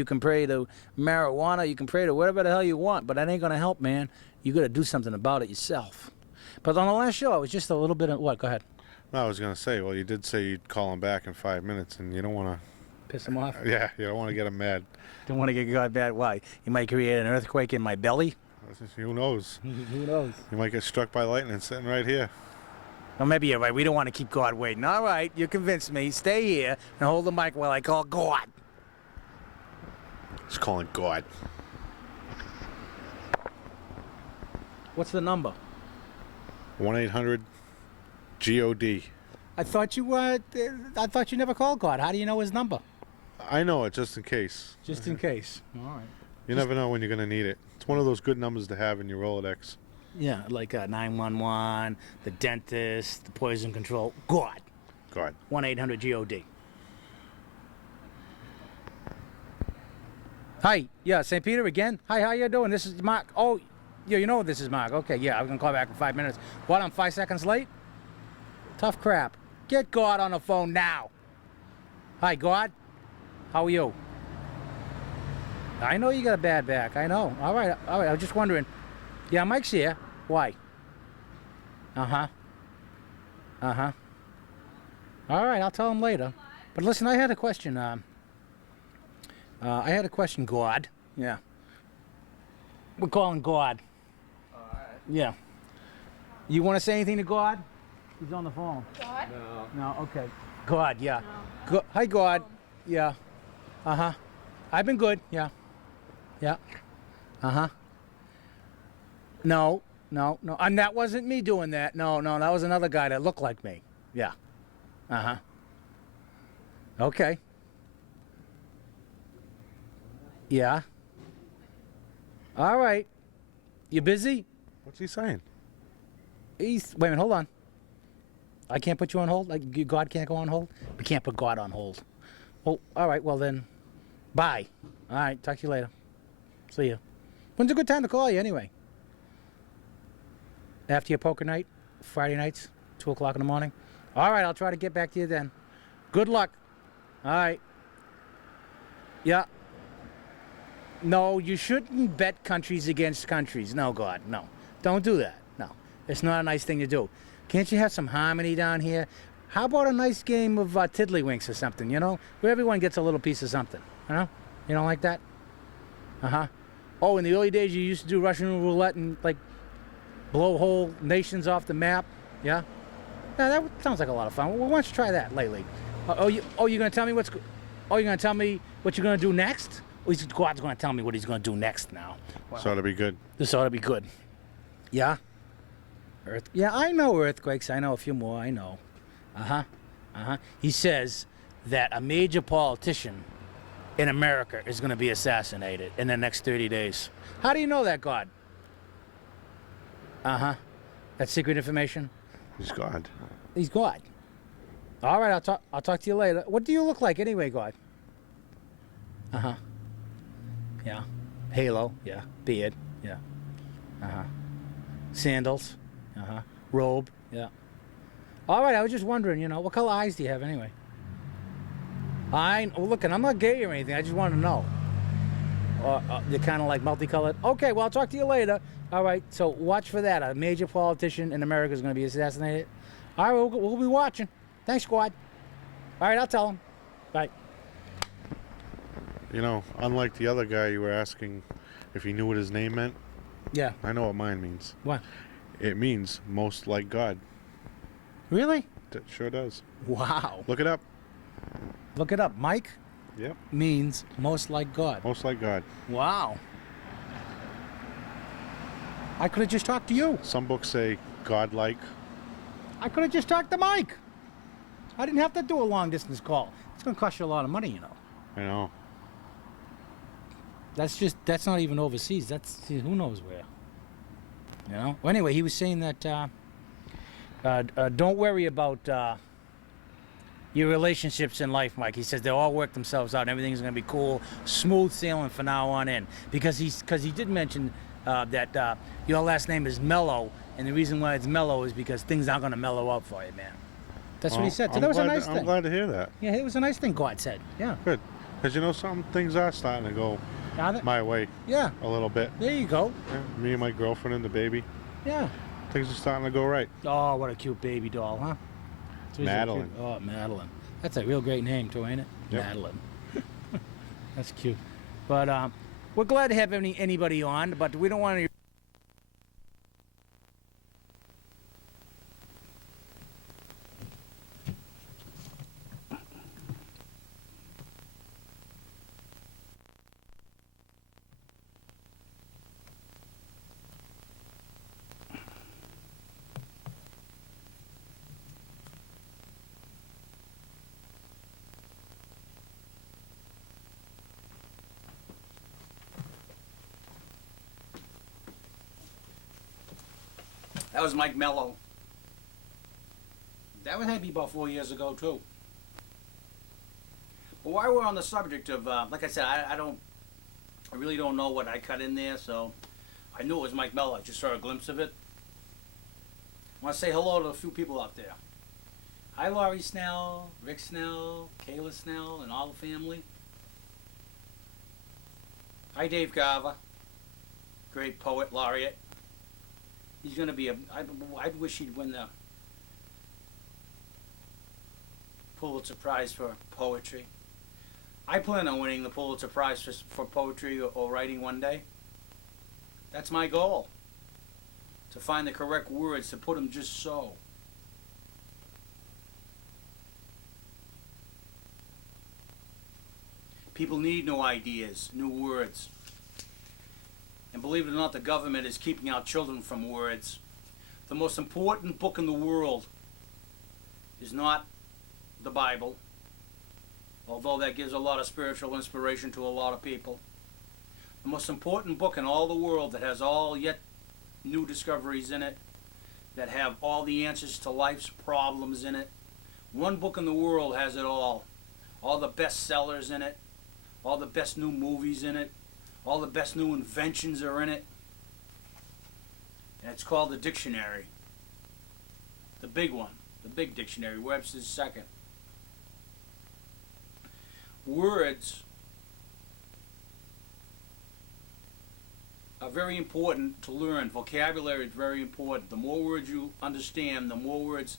can pray to marijuana, you can pray to whatever the hell you want, but that ain't going to help, man. You got to do something about it yourself. But on the last show, it was just a little bit of, what? Go ahead. No, I was going to say, well, you did say you'd call him back in 5 minutes, and you don't want to Piss him off? Yeah, you don't want to get him mad. Don't want to get God bad. Why? You might create an earthquake in my belly? Who knows? Who knows? You might get struck by lightning sitting right here. Well, maybe you're right. We don't want to keep God waiting. All right, you convinced me. Stay here and hold the mic while I call God. He's calling God. What's the number? 1-800-GOD. I thought you never called God. How do you know his number? I know it just in case. Just in case. All right. You never know when you're going to need it. It's one of those good numbers to have in your Rolodex. Yeah, like 911, the dentist, the poison control. God. God. 1-800-GOD. Hi. Yeah, St. Peter again. Hi, how you doing? This is Mark. Oh, yeah, you know this is Mark. Okay, yeah, I'm going to call back in 5 minutes. What, I'm 5 seconds late? Tough crap. Get God on the phone now. Hi, God. How are you? I know you got a bad back. I know. All right. I was just wondering. Yeah, Mike's here. Why? Uh-huh. Uh-huh. All right, I'll tell him later. But listen, I had a question. I had a question, God. Yeah. We're calling God. All right. Yeah. You want to say anything to God? He's on the phone. God? No, okay. God, yeah. Hi, God. Yeah. Uh-huh. I've been good, yeah. Yeah. Uh-huh. No. And that wasn't me doing that. No, that was another guy that looked like me. Yeah. Uh-huh. Okay. Yeah. All right. You busy? What's he saying? Wait a minute, hold on. I can't put you on hold? Like, God can't go on hold? We can't put God on hold. Oh, all right, well then, bye. All right, talk to you later. See ya. When's a good time to call you anyway? After your poker night? Friday nights? 2 o'clock in the morning? All right, I'll try to get back to you then. Good luck. All right. Yeah. No, you shouldn't bet countries against countries. No, God, no. Don't do that. No. It's not a nice thing to do. Can't you have some harmony down here? How about a nice game of tiddlywinks or something, you know? Where everyone gets a little piece of something, you know? You don't like that? Uh-huh. Oh, in the early days you used to do Russian roulette and, like, blow whole nations off the map? Yeah? Yeah, that sounds like a lot of fun. Well, why don't you try that lately? You're gonna tell me you're gonna tell me what you're gonna do next? Well, God's gonna tell me what he's gonna do next now. Wow. So it'll be good. This ought to be good. Yeah? Yeah, I know earthquakes. I know a few more. I know. Uh-huh. Uh-huh. He says that a major politician in America is going to be assassinated in the next 30 days. How do you know that, God? Uh-huh. That's secret information? He's God. He's God. All right, I'll talk to you later. What do you look like anyway, God? Uh-huh. Yeah. Halo. Yeah. Beard. Yeah. Uh-huh. Sandals. Uh-huh. Robe. Yeah. All right, I was just wondering, you know, what color eyes do you have anyway? Look, I'm not gay or anything. I just want to know. They're kind of like multicolored. Okay, well, I'll talk to you later. All right, so watch for that. A major politician in America is going to be assassinated. All right, we'll be watching. Thanks, squad. All right, I'll tell him. Bye. You know, unlike the other guy you were asking if he knew what his name meant, Yeah. I know what mine means. What? It means most like God. Really? It sure does. Wow. Look it up. Look it up. Mike Yep. means most like God. Most like God. Wow. I could have just talked to you. Some books say God-like. I could have just talked to Mike. I didn't have to do a long distance call. It's going to cost you a lot of money, you know. I know. That's not even overseas. That's who knows where. You know. Well, anyway, he was saying that don't worry about your relationships in life, Mike. He says they'll all work themselves out and everything's going to be cool, smooth sailing from now on in. Because he did mention that your last name is Mellow, and the reason why it's Mellow is because things aren't going to mellow out for you, man. That's what he said. So I'm that was a glad nice I'm thing. glad to hear that. Yeah, it was a nice thing God said. Yeah. Good. Because you know, some things are starting to go Got it? my way Yeah. a little bit. There you go. Yeah, me and my girlfriend and the baby. Yeah. Things are starting to go right. Oh, what a cute baby doll, huh? So he's a Madeline. cute- Oh, Madeline. That's a real great name, too, ain't it? Yep. Madeline. That's cute. But we're glad to have anybody on, but we don't want to. That was Mike Mello. That was maybe about 4 years ago too. But while we're on the subject of, like I said, I really don't know what I cut in there, so I knew it was Mike Mello. I just saw a glimpse of it. I want to say hello to a few people out there. Hi, Laurie Snell, Rick Snell, Kayla Snell, and all the family. Hi, Dave Garver, great poet laureate. He's going to be I wish he'd win the Pulitzer Prize for poetry. I plan on winning the Pulitzer Prize for poetry or writing one day. That's my goal. To find the correct words, to put them just so. People need new ideas, new words. And believe it or not, the government is keeping our children from words. The most important book in the world is not the Bible, although that gives a lot of spiritual inspiration to a lot of people. The most important book in all the world that has all yet new discoveries in it, that have all the answers to life's problems in it. One book in the world has it all the best sellers in it, all the best new movies in it, all the best new inventions are in it. And it's called the dictionary. The big one. The big dictionary. Webster's second. Words are very important to learn. Vocabulary is very important. The more words you understand, the more words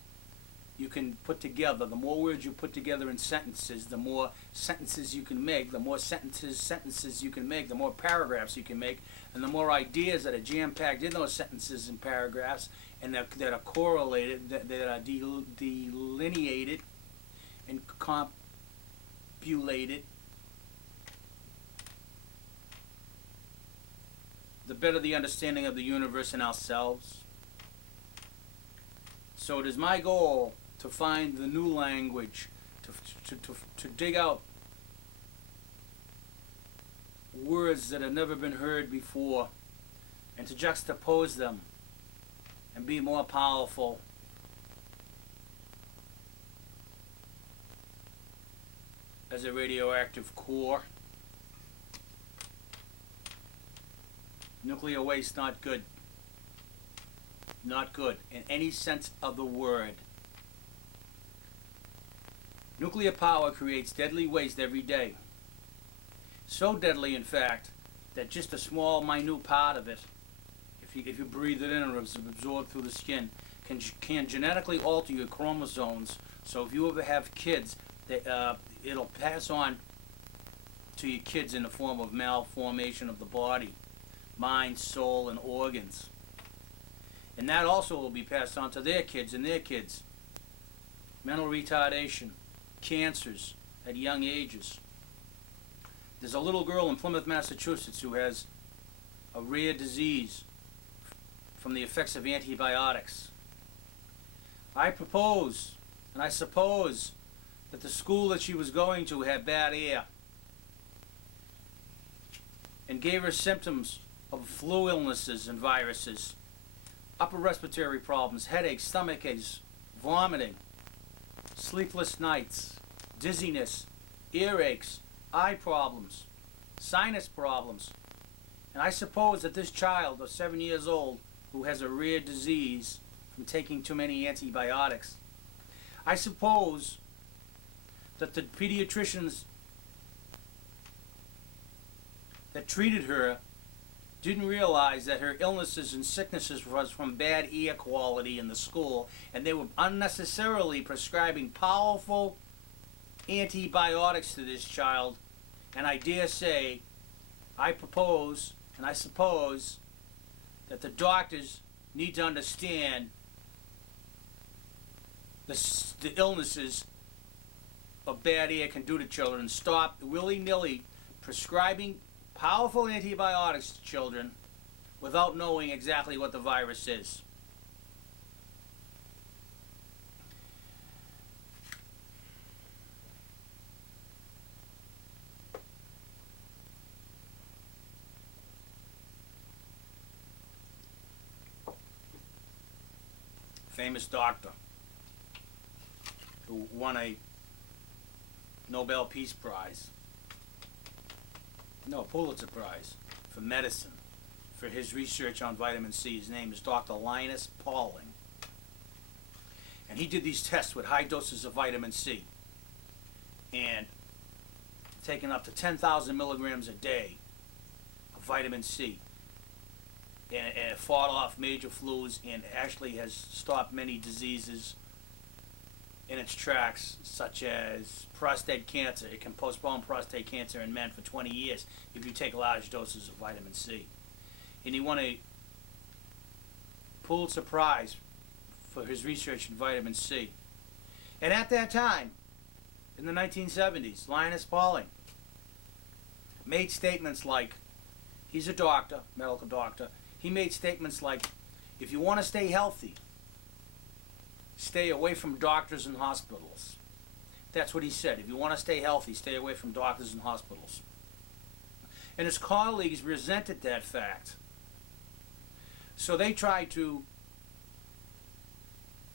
you can put together. The more words you put together in sentences, the more sentences you can make. The more sentences you can make, the more paragraphs you can make, and the more ideas that are jam-packed in those sentences and paragraphs, and that are correlated, that are delineated and compulated, the better the understanding of the universe and ourselves. So it is my goal to find the new language, to dig out words that have never been heard before, and to juxtapose them and be more powerful. As a radioactive core. Nuclear waste, not good. Not good in any sense of the word. Nuclear power creates deadly waste every day. So deadly, in fact, that just a small, minute part of it, if you breathe it in or absorb through the skin, can genetically alter your chromosomes. So if you ever have kids, it'll pass on to your kids in the form of malformation of the body, mind, soul, and organs. And that also will be passed on to their kids and their kids. Mental retardation, cancers at young ages. There's a little girl in Plymouth, Massachusetts who has a rare disease from the effects of antibiotics. I propose, and I suppose, that the school that she was going to had bad air and gave her symptoms of flu illnesses and viruses, upper respiratory problems, headaches, stomach aches, vomiting, sleepless nights, dizziness, earaches, eye problems, sinus problems. And I suppose that this child of 7 years old who has a rare disease from taking too many antibiotics, I suppose that the pediatricians that treated her didn't realize that her illnesses and sicknesses was from bad air quality in the school, and they were unnecessarily prescribing powerful antibiotics to this child And I dare say, I propose and I suppose that the doctors need to understand the illnesses of bad air can do to children. Stop willy-nilly prescribing powerful antibiotics to children without knowing exactly what the virus is. Famous doctor who won a Nobel Peace Prize, no, Pulitzer Prize for medicine for his research on vitamin C. His name is Dr. Linus Pauling. And he did these tests with high doses of vitamin C and taking up to 10,000 milligrams a day of vitamin C. And it fought off major flus and actually has stopped many diseases in its tracks, such as prostate cancer. It can postpone prostate cancer in men for 20 years if you take large doses of vitamin C. And he won a Pulitzer Prize for his research in vitamin C. And at that time, in the 1970s, Linus Pauling made statements like, he's a doctor, medical doctor, he made statements like, if you want to stay healthy, stay away from doctors and hospitals. That's what he said. If you want to stay healthy, stay away from doctors and hospitals. And his colleagues resented that fact. So they tried to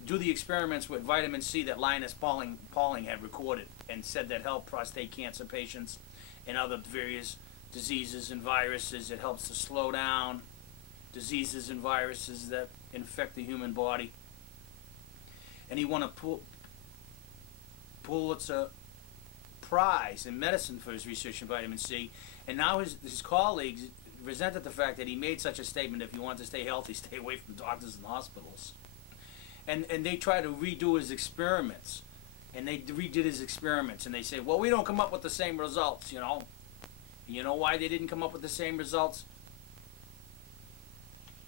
do the experiments with vitamin C that Linus Pauling had recorded and said that helped prostate cancer patients and other various diseases and viruses. It helps to slow down diseases and viruses that infect the human body. And he won a Pulitzer Prize in medicine for his research in vitamin C. And now his colleagues resented the fact that he made such a statement, if you want to stay healthy, stay away from doctors and hospitals. And they try to redo his experiments. And they redid his experiments. And they say, well, we don't come up with the same results, you know. You know why they didn't come up with the same results?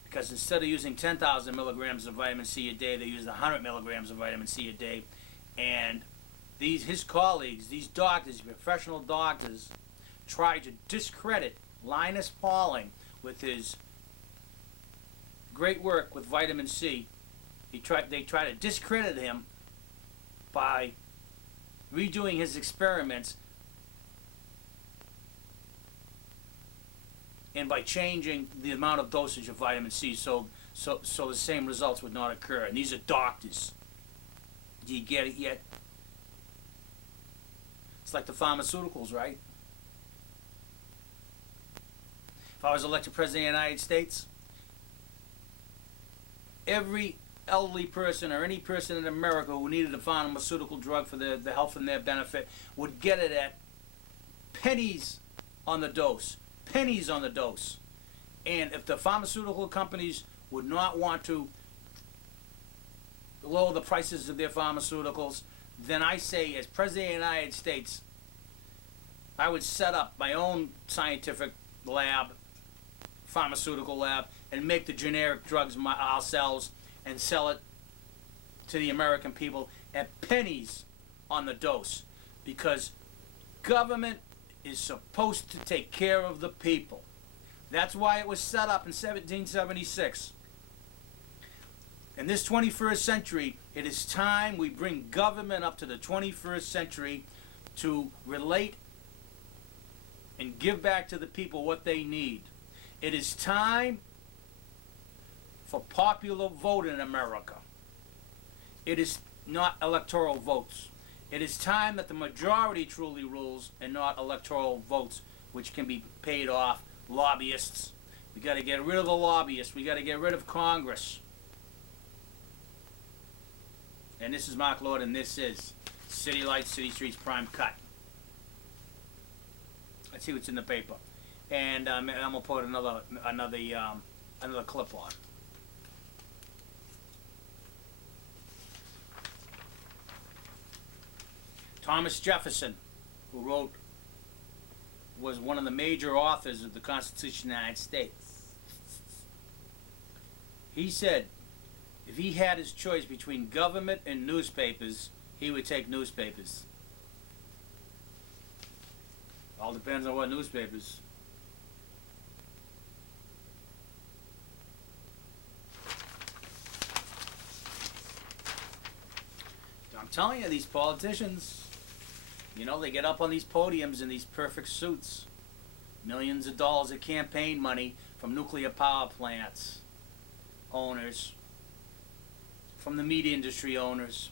Because instead of using 10,000 milligrams of vitamin C a day, they used 100 milligrams of vitamin C a day. And his colleagues, these doctors, professional doctors, tried to discredit Linus Pauling with his great work with vitamin C. They tried to discredit him by redoing his experiments and by changing the amount of dosage of vitamin C so the same results would not occur. And these are doctors. Do you get it yet? It's like the pharmaceuticals, right? If I was elected President of the United States, every elderly person or any person in America who needed a pharmaceutical drug for their health and their benefit would get it at pennies on the dose. Pennies on the dose. And if the pharmaceutical companies would not want to lower the prices of their pharmaceuticals, then I say, as President of the United States, I would set up my own scientific lab, pharmaceutical lab, and make the generic drugs ourselves and sell it to the American people at pennies on the dose. Because government is supposed to take care of the people. That's why it was set up in 1776. In this 21st century, it is time we bring government up to the 21st century to relate and give back to the people what they need. It is time for popular vote in America. It is not electoral votes. It is time that the majority truly rules and not electoral votes, which can be paid off lobbyists. We got to get rid of the lobbyists. We got to get rid of Congress. And this is Mark Lord, and this is City Lights, City Streets Prime Cut. Let's see what's in the paper, and I'm gonna put another clip on. Thomas Jefferson, who wrote was one of the major authors of the Constitution of the United States. He said if he had his choice between government and newspapers, he would take newspapers. All depends on what newspapers. I'm telling you, these politicians, you know, they get up on these podiums in these perfect suits. Millions of dollars of campaign money from nuclear power plants owners, from the meat industry owners,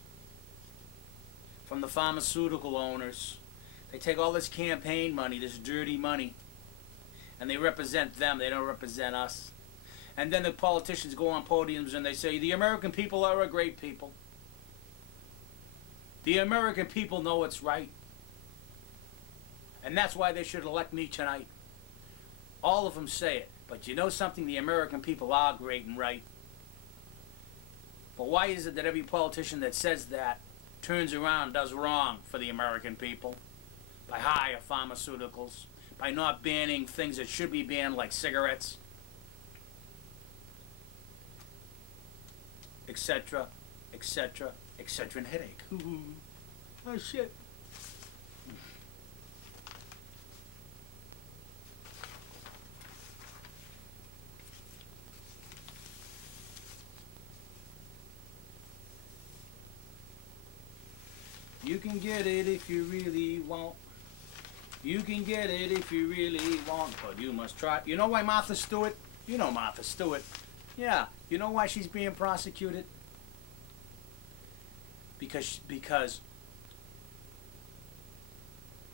from the pharmaceutical owners. They take all this campaign money, this dirty money, and they represent them. They don't represent us. And then the politicians go on podiums and they say, the American people are a great people. The American people know what's right. And that's why they should elect me tonight. All of them say it. But you know something? The American people are great and right. But why is it that every politician that says that turns around and does wrong for the American people? By higher pharmaceuticals, by not banning things that should be banned like cigarettes, etc., etc., etc., and headache. Oh shit. You can get it if you really want. You can get it if you really want, but you must try. You know why Martha Stewart? You know Martha Stewart. Yeah. You know why she's being prosecuted? Because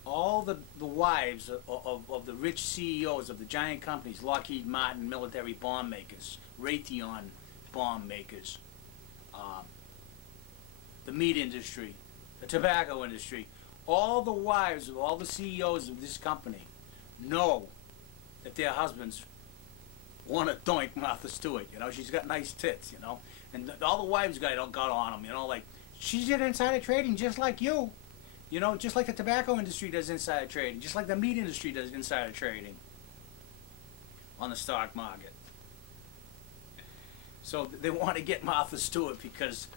all the wives of the rich CEOs of the giant companies, Lockheed Martin, military bomb makers, Raytheon bomb makers, the meat industry, the tobacco industry, all the wives of all the CEOs of this company know that their husbands want to doink Martha Stewart. You know, she's got nice tits, you know. And all the wives got on them, you know, like, she did insider trading just like you. You know, just like the tobacco industry does insider trading, just like the meat industry does insider trading on the stock market. So they want to get Martha Stewart because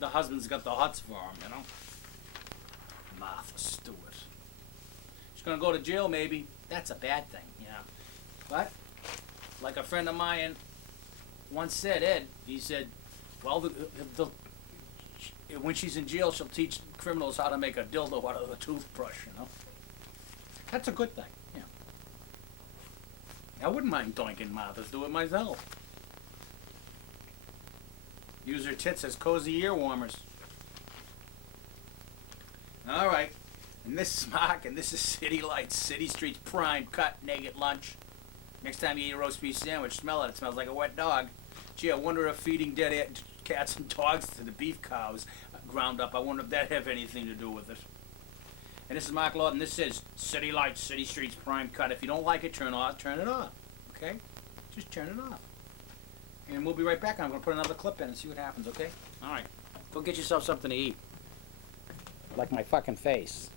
the husband's got the hots for him, you know. Martha Stewart. She's going to go to jail, maybe. That's a bad thing, yeah. But, like a friend of mine once said, Ed, he said, well, when she's in jail, she'll teach criminals how to make a dildo out of a toothbrush, you know. That's a good thing, yeah. I wouldn't mind doinking Martha Stewart myself. Use her tits as cozy ear warmers. All right, and this is Mark, and this is City Lights, City Streets Prime Cut Naked Lunch. Next time you eat a roast beef sandwich, smell it. It smells like a wet dog. Gee, I wonder if feeding dead cats and dogs to the beef cows ground up, I wonder if that have anything to do with it. And this is Mark Lawton. This is City Lights, City Streets Prime Cut. If you don't like it, turn it off. Okay? Just turn it off. And we'll be right back. I'm going to put another clip in and see what happens, okay? All right. Go get yourself something to eat. Like my fucking face.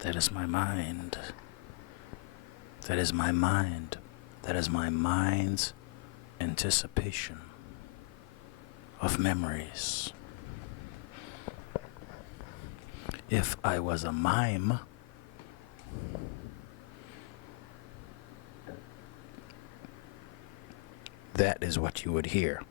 That is my mind. That is my mind. That is my mind's anticipation of memories. If I was a mime, that is what you would hear.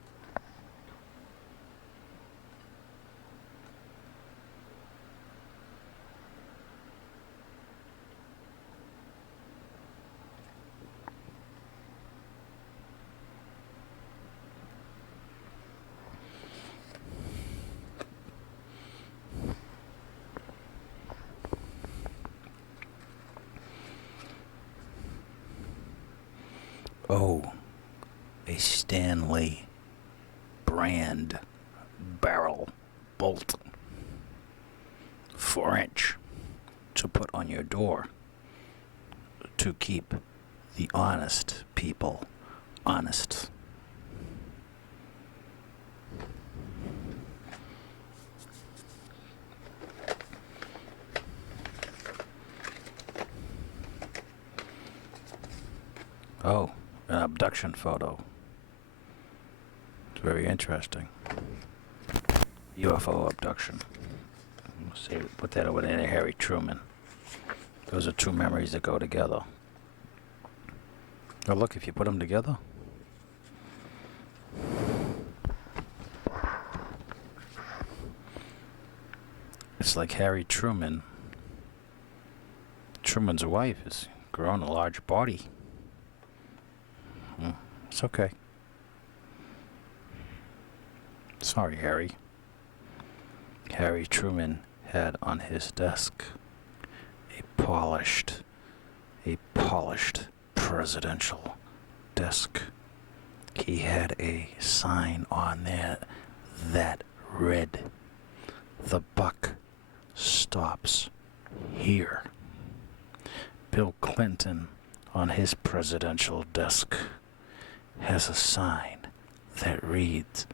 Oh, a Stanley brand barrel bolt, 4-inch, to put on your door to keep the honest people honest. Oh, an abduction photo. It's very interesting. UFO abduction. Let's see, put that over there to Harry Truman. Those are two memories that go together. Oh, look, if you put them together. It's like Harry Truman. Truman's wife has grown a large body. It's okay. Sorry, Harry. Harry Truman had on his desk a polished presidential desk. He had a sign on there that read, "The buck stops here." Bill Clinton on his presidential desk has a sign that reads,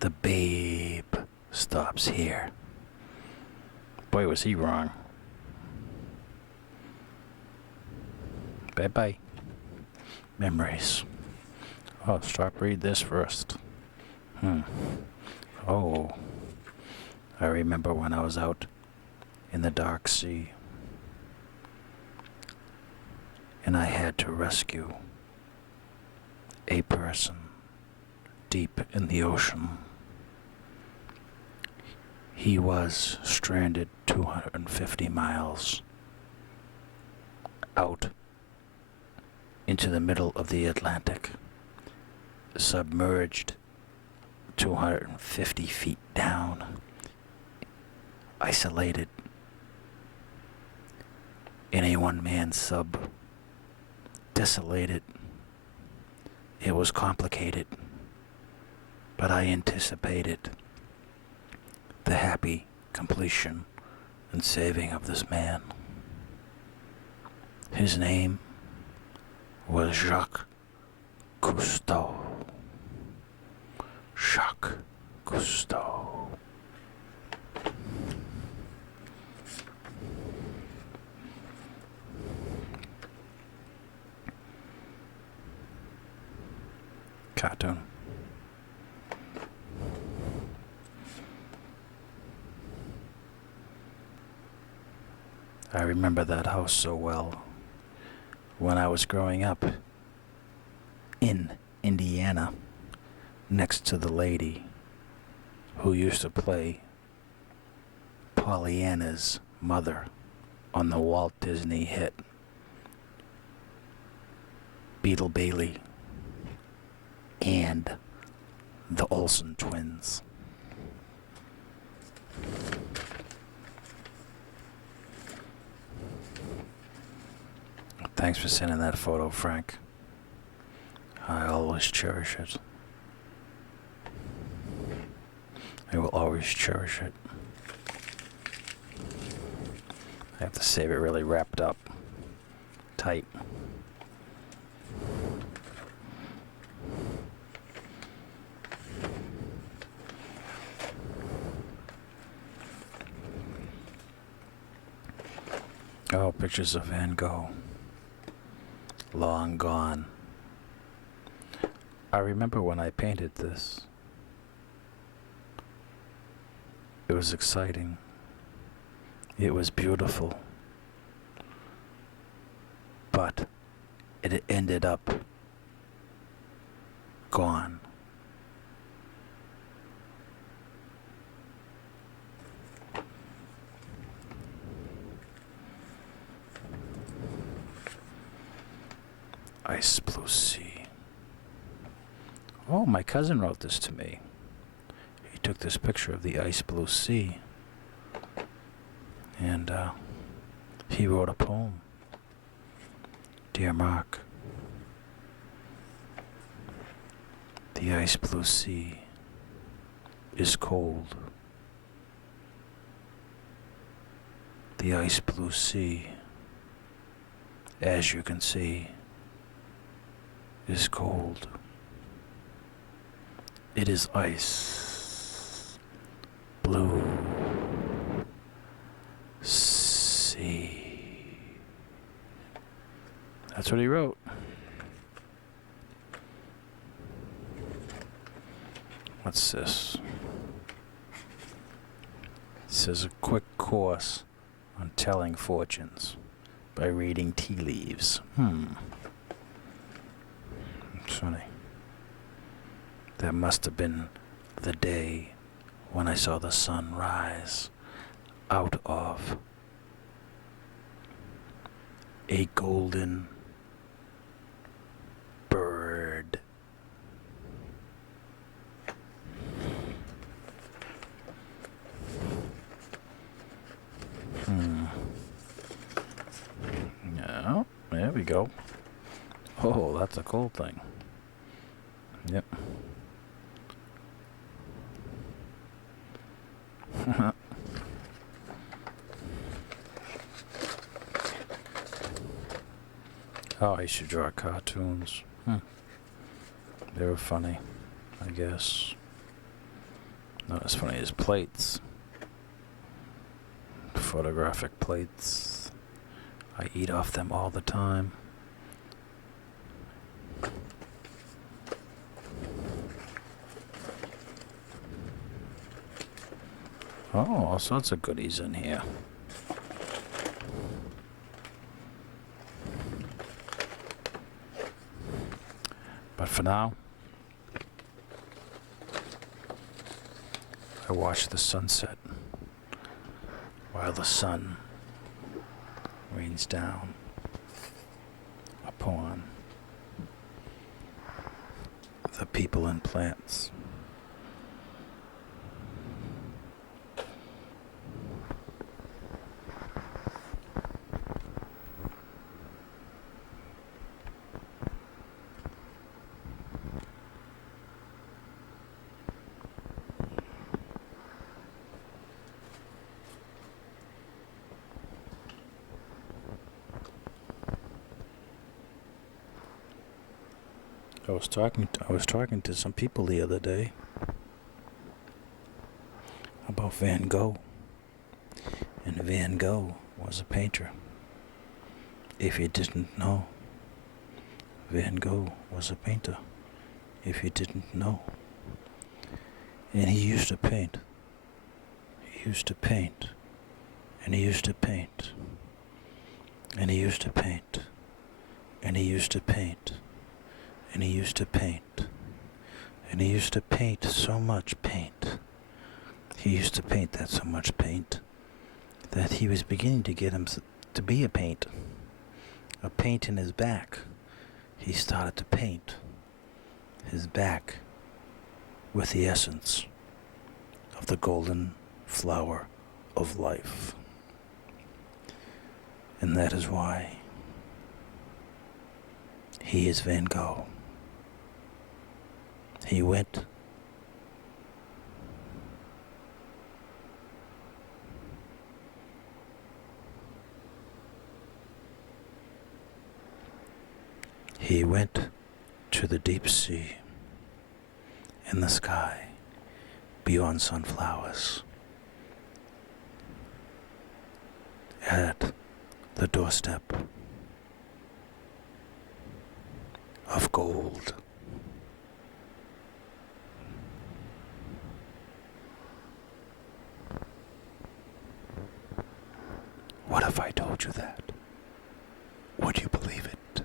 "The babe stops here." Boy, was he wrong. Bye-bye. Memories. Oh, stop, read this first. Oh, I remember when I was out in the dark sea and I had to rescue a person deep in the ocean. He was stranded 250 miles out into the middle of the Atlantic, submerged 250 feet down, isolated in a one-man sub, desolated. It was complicated, but I anticipated the happy completion and saving of this man. His name was Jacques Cousteau. Jacques Cousteau. Cartoon. I remember that house so well. When I was growing up in Indiana, next to the lady who used to play Pollyanna's mother on the Walt Disney hit Beetle Bailey and the Olsen twins. Thanks for sending that photo, Frank. I always cherish it. I will always cherish it. I have to save it really wrapped up tight. Oh, pictures of Van Gogh. Long gone. I remember when I painted this. It was exciting. It was beautiful. But it ended up gone. Ice blue sea. Oh, my cousin wrote this to me. He took this picture of the ice blue sea, and he wrote a poem. Dear Mark, the ice blue sea is cold. The ice blue sea, as you can see, is cold. It is ice blue sea. That's what he wrote. What's this? This is a quick course on telling fortunes by reading tea leaves. It's funny. That must have been the day when I saw the sun rise out of a golden bird. No, there we go. Oh, that's a cool thing. Yep. Oh, I should draw cartoons. They were funny, I guess. Not as funny as plates. Photographic plates. I eat off them all the time. Oh, all sorts of goodies in here. But for now, I watch the sunset while the sun rains down upon the people and plants. I was talking to some people the other day about Van Gogh. And Van Gogh was a painter. If you didn't know, Van Gogh was a painter. If you didn't know. And he used to paint. He used to paint. And he used to paint. And he used to paint. And he used to paint. And he used to paint. And he used to paint so much paint. He used to paint that so much paint that he was beginning to get him to be a paint in his back. He started to paint his back with the essence of the golden flower of life. And that is why he is Van Gogh. He went to the deep sea in the sky beyond sunflowers at the doorstep of gold. What if I told you that? Would you believe it?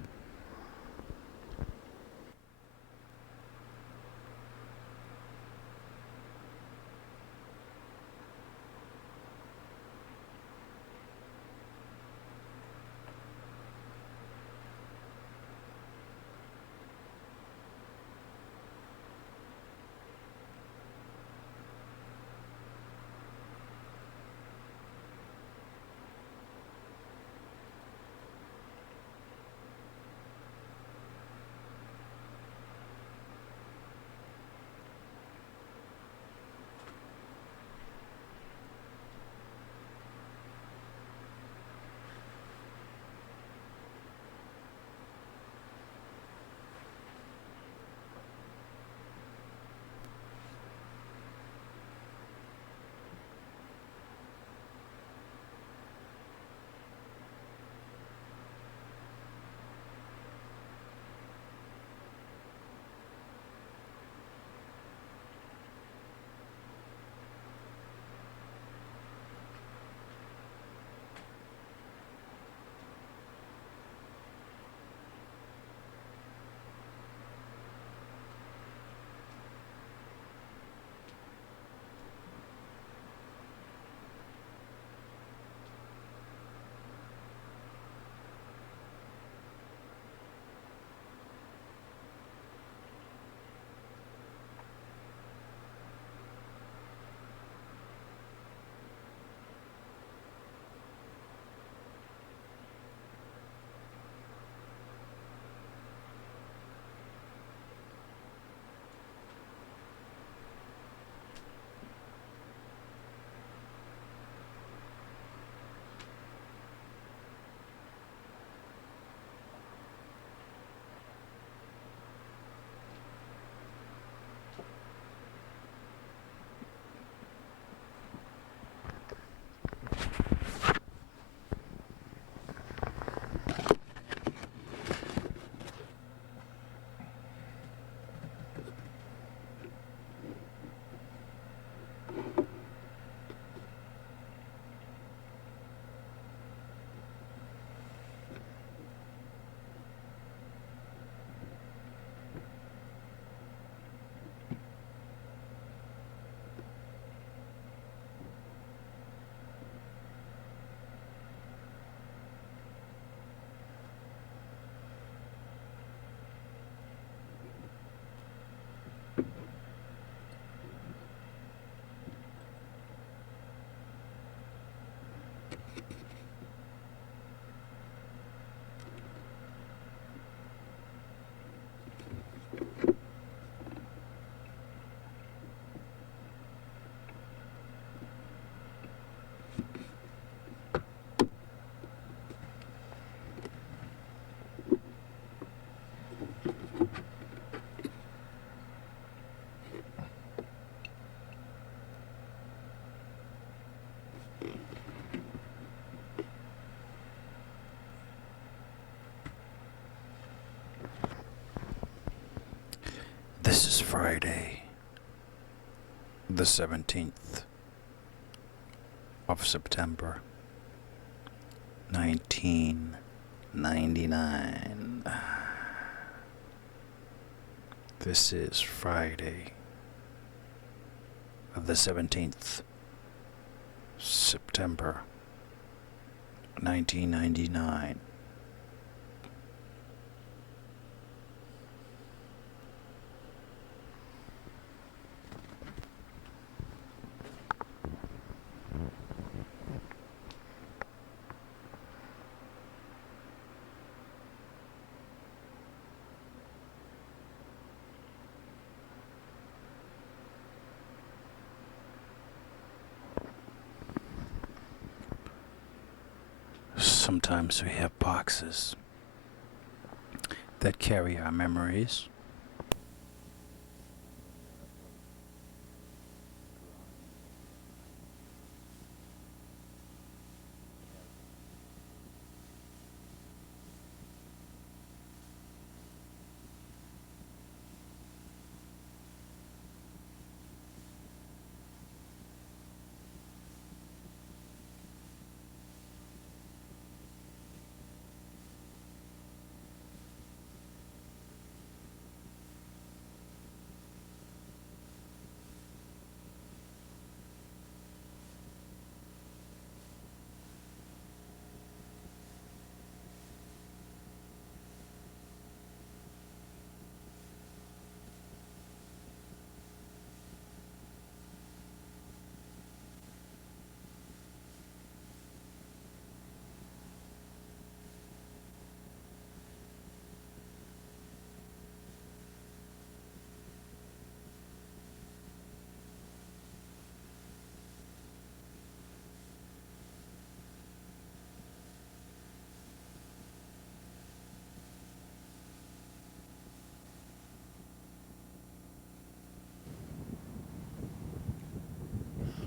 This is Friday, the 17th of September, 1999. This is Friday, the 17th, September, 1999. Sometimes we have boxes that carry our memories.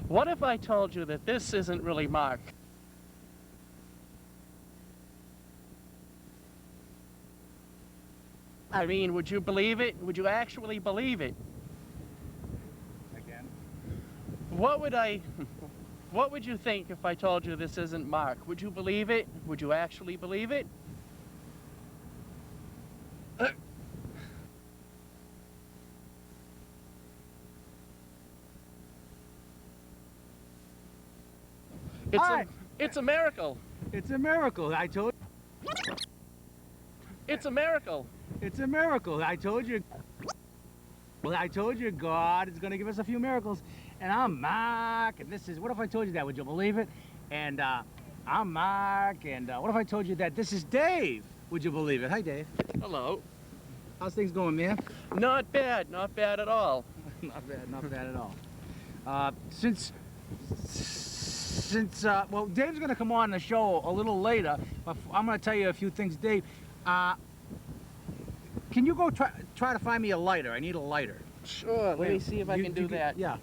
What if I told you that this isn't really Mark? I mean, would you believe it? Would you actually believe it? Again? What would you think if I told you this isn't Mark? Would you believe it? Would you actually believe it? It's a miracle. It's a miracle. I told It's a miracle. It's a miracle. I told you. Well, I told you God is going to give us a few miracles. And I'm Mark, and this is, what if I told you that? Would you believe it? And I'm Mark, and what if I told you that this is Dave? Would you believe it? Hi, Dave. Hello. How's things going, man? Not bad at all. Not bad at all. Well, Dave's gonna come on the show a little later, but I'm gonna tell you a few things, Dave. Can you go try to find me a lighter? I need a lighter. Sure, let me see if I can do that. Yeah.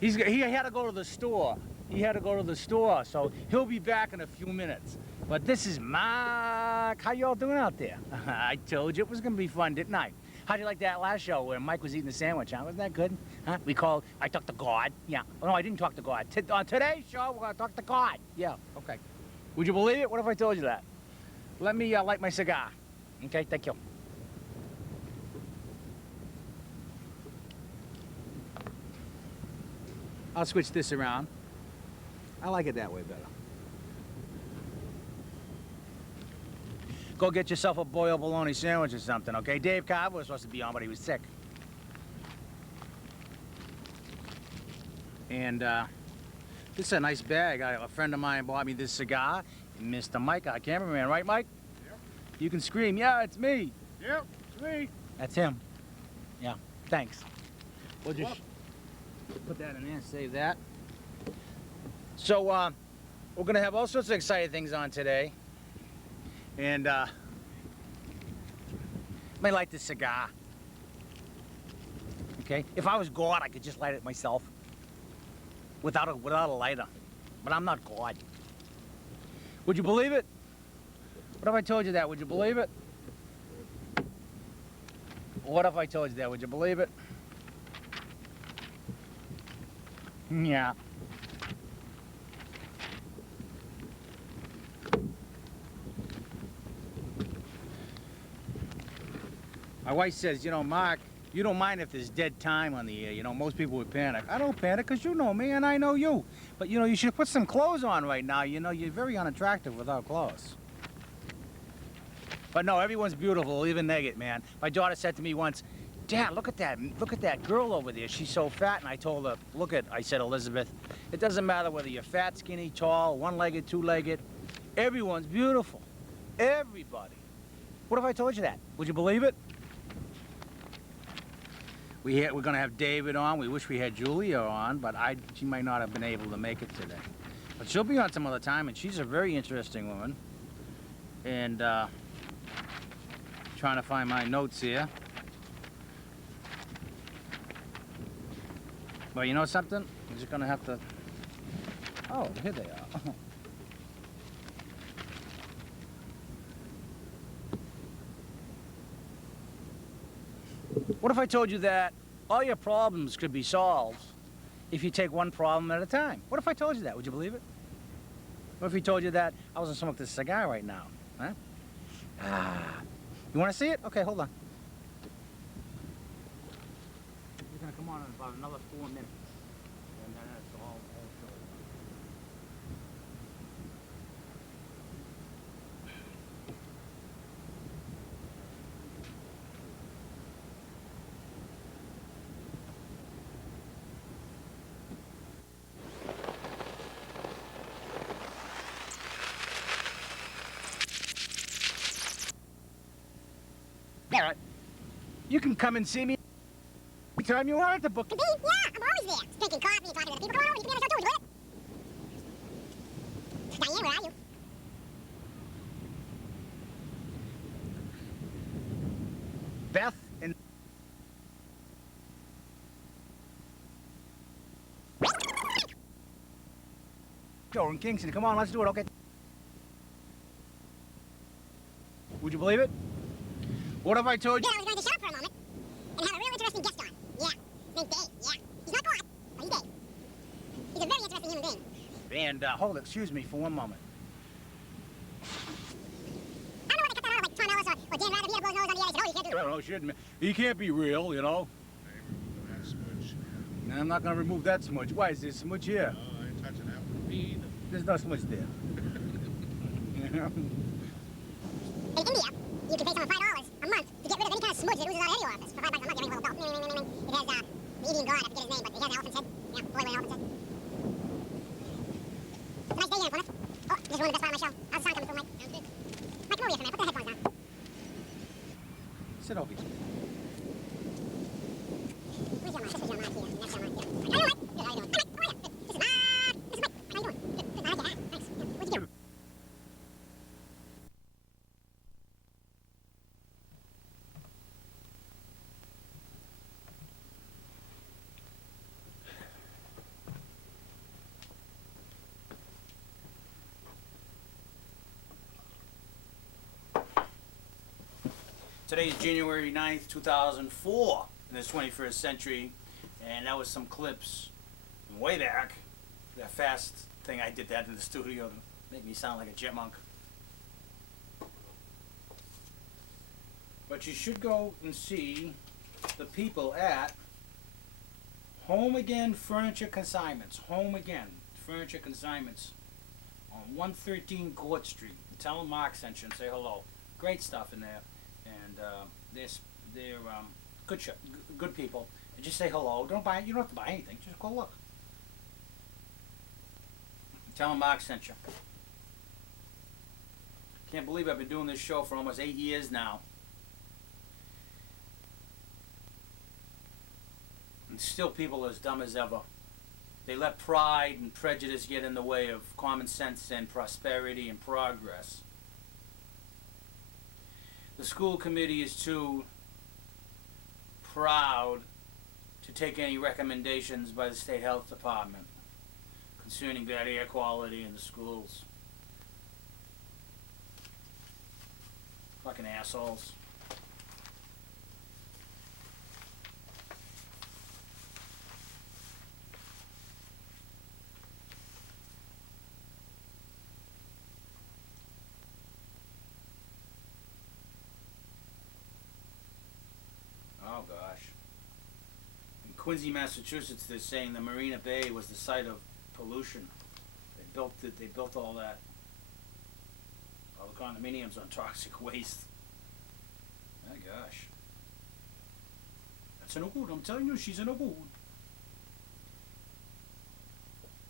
He had to go to the store. He had to go to the store, so he'll be back in a few minutes. But this is Mark. How y'all doing out there? I told you it was gonna be fun, didn't I? How'd you like that last show where Mike was eating the sandwich, huh? Wasn't that good? Huh? I talked to God. Yeah. Oh, no, I didn't talk to God. On today's show, we're gonna talk to God. Yeah, okay. Would you believe it? What if I told you that? Let me light my cigar. Okay, thank you. I'll switch this around. I like it that way better. Go get yourself a boiled bologna sandwich or something, okay? Dave Cobb was supposed to be on, but he was sick. And, this is a nice bag. A friend of mine bought me this cigar. Mr. Mike, our cameraman, right, Mike? Yep. You can scream, yeah, it's me. Yep, it's me. That's him. Yeah, thanks. We'll just put that in there, save that. So, we're gonna have all sorts of exciting things on today. And, I may light this cigar. Okay? If I was God, I could just light it myself. Without a lighter. But I'm not God. Would you believe it? What if I told you that? Would you believe it? What if I told you that? Would you believe it? Yeah. My wife says, you know, Mark, you don't mind if there's dead time on the air. You know, most people would panic. I don't panic because you know me and I know you. But, you know, you should put some clothes on right now. You know, you're very unattractive without clothes. But no, everyone's beautiful, even Nugget, man. My daughter said to me once, Dad, look at that girl over there. She's so fat. And I told her, I said, Elizabeth, it doesn't matter whether you're fat, skinny, tall, one-legged, two-legged. Everyone's beautiful. Everybody. What if I told you that? Would you believe it? We're going to have David on. We wish we had Julia on, but she might not have been able to make it today. But she'll be on some other time, and she's a very interesting woman. And, trying to find my notes here. Well, you know something? I'm just going to have to... Oh, here they are. What if I told you that all your problems could be solved if you take one problem at a time? What if I told you that? Would you believe it? What if he told you that I was gonna smoke this cigar right now? Huh? You want to see it? Okay, hold on. You're gonna come on in about another 4 minutes, and then it's all show. All right. You can come and see me anytime you want at the book. Yeah, I'm always there. Drinking coffee and talking to the people. Come on over. You can be on the show too. Would you do it? Diane, where are you? Beth and... Joe in Kingston. Come on, let's do it, okay? Would you believe it? What if I told you? Yeah, I was going to shop for a moment and have a real interesting guest on. Yeah, his name's Dave. Yeah, he's not God, but he's Dave. He's a very interesting human being. And, hold it, excuse me for one moment. I don't know whether they cut that out of like Tom Ellis or Dan Rather. He had to blow his nose on the air. He said, oh, you can't do that. No, shit, he can't be real, you know? No, I'm not gonna remove that smudge. Why is there smudge here? I ain't touching that with me either. There's no smudge there. In India, you can pay someone $5 a month to get rid of any kind of smudge that oozes out of any orifice. For $5 a month, you ring a little bell. It has the Indian god, I forget his name, but it has an elephant's head. Yeah, boy with an elephant's head. It's a nice day here in Plymouth. Oh, just ruined the best part of my show. How's the sound coming through, Mike? Sounds good. Mike, come over here for a minute. Put the headphones down. Sit over here. Where's your mic? This is your mic here. That's your mic here. Hello, Mike. Good, how you doing? Hi, Mike. How are you? Good. This is Mike. This is Mike. How you doing? Good. I like your hat. Thanks. Yeah. What'd you do? Today's January 9th, 2004, in the 21st century, and that was some clips from way back. That fast thing I did that in the studio to make me sound like a chipmunk. But you should go and see the people at Home Again Furniture Consignments. Home Again Furniture Consignments on 113 Court Street. Tell them Mark sent you and say hello. Great stuff in there. And they're good people. And just say hello. Don't buy. You don't have to buy anything. Just go look. Tell them Mark sent you. Can't believe I've been doing this show for almost 8 years now. And still people are as dumb as ever. They let pride and prejudice get in the way of common sense and prosperity and progress. The school committee is too proud to take any recommendations by the state health department concerning bad air quality in the schools. Fucking assholes. Quincy, Massachusetts, they're saying the Marina Bay was the site of pollution. They built it. They built all that. All the condominiums on toxic waste. My gosh. That's no good. I'm telling you, she's no good.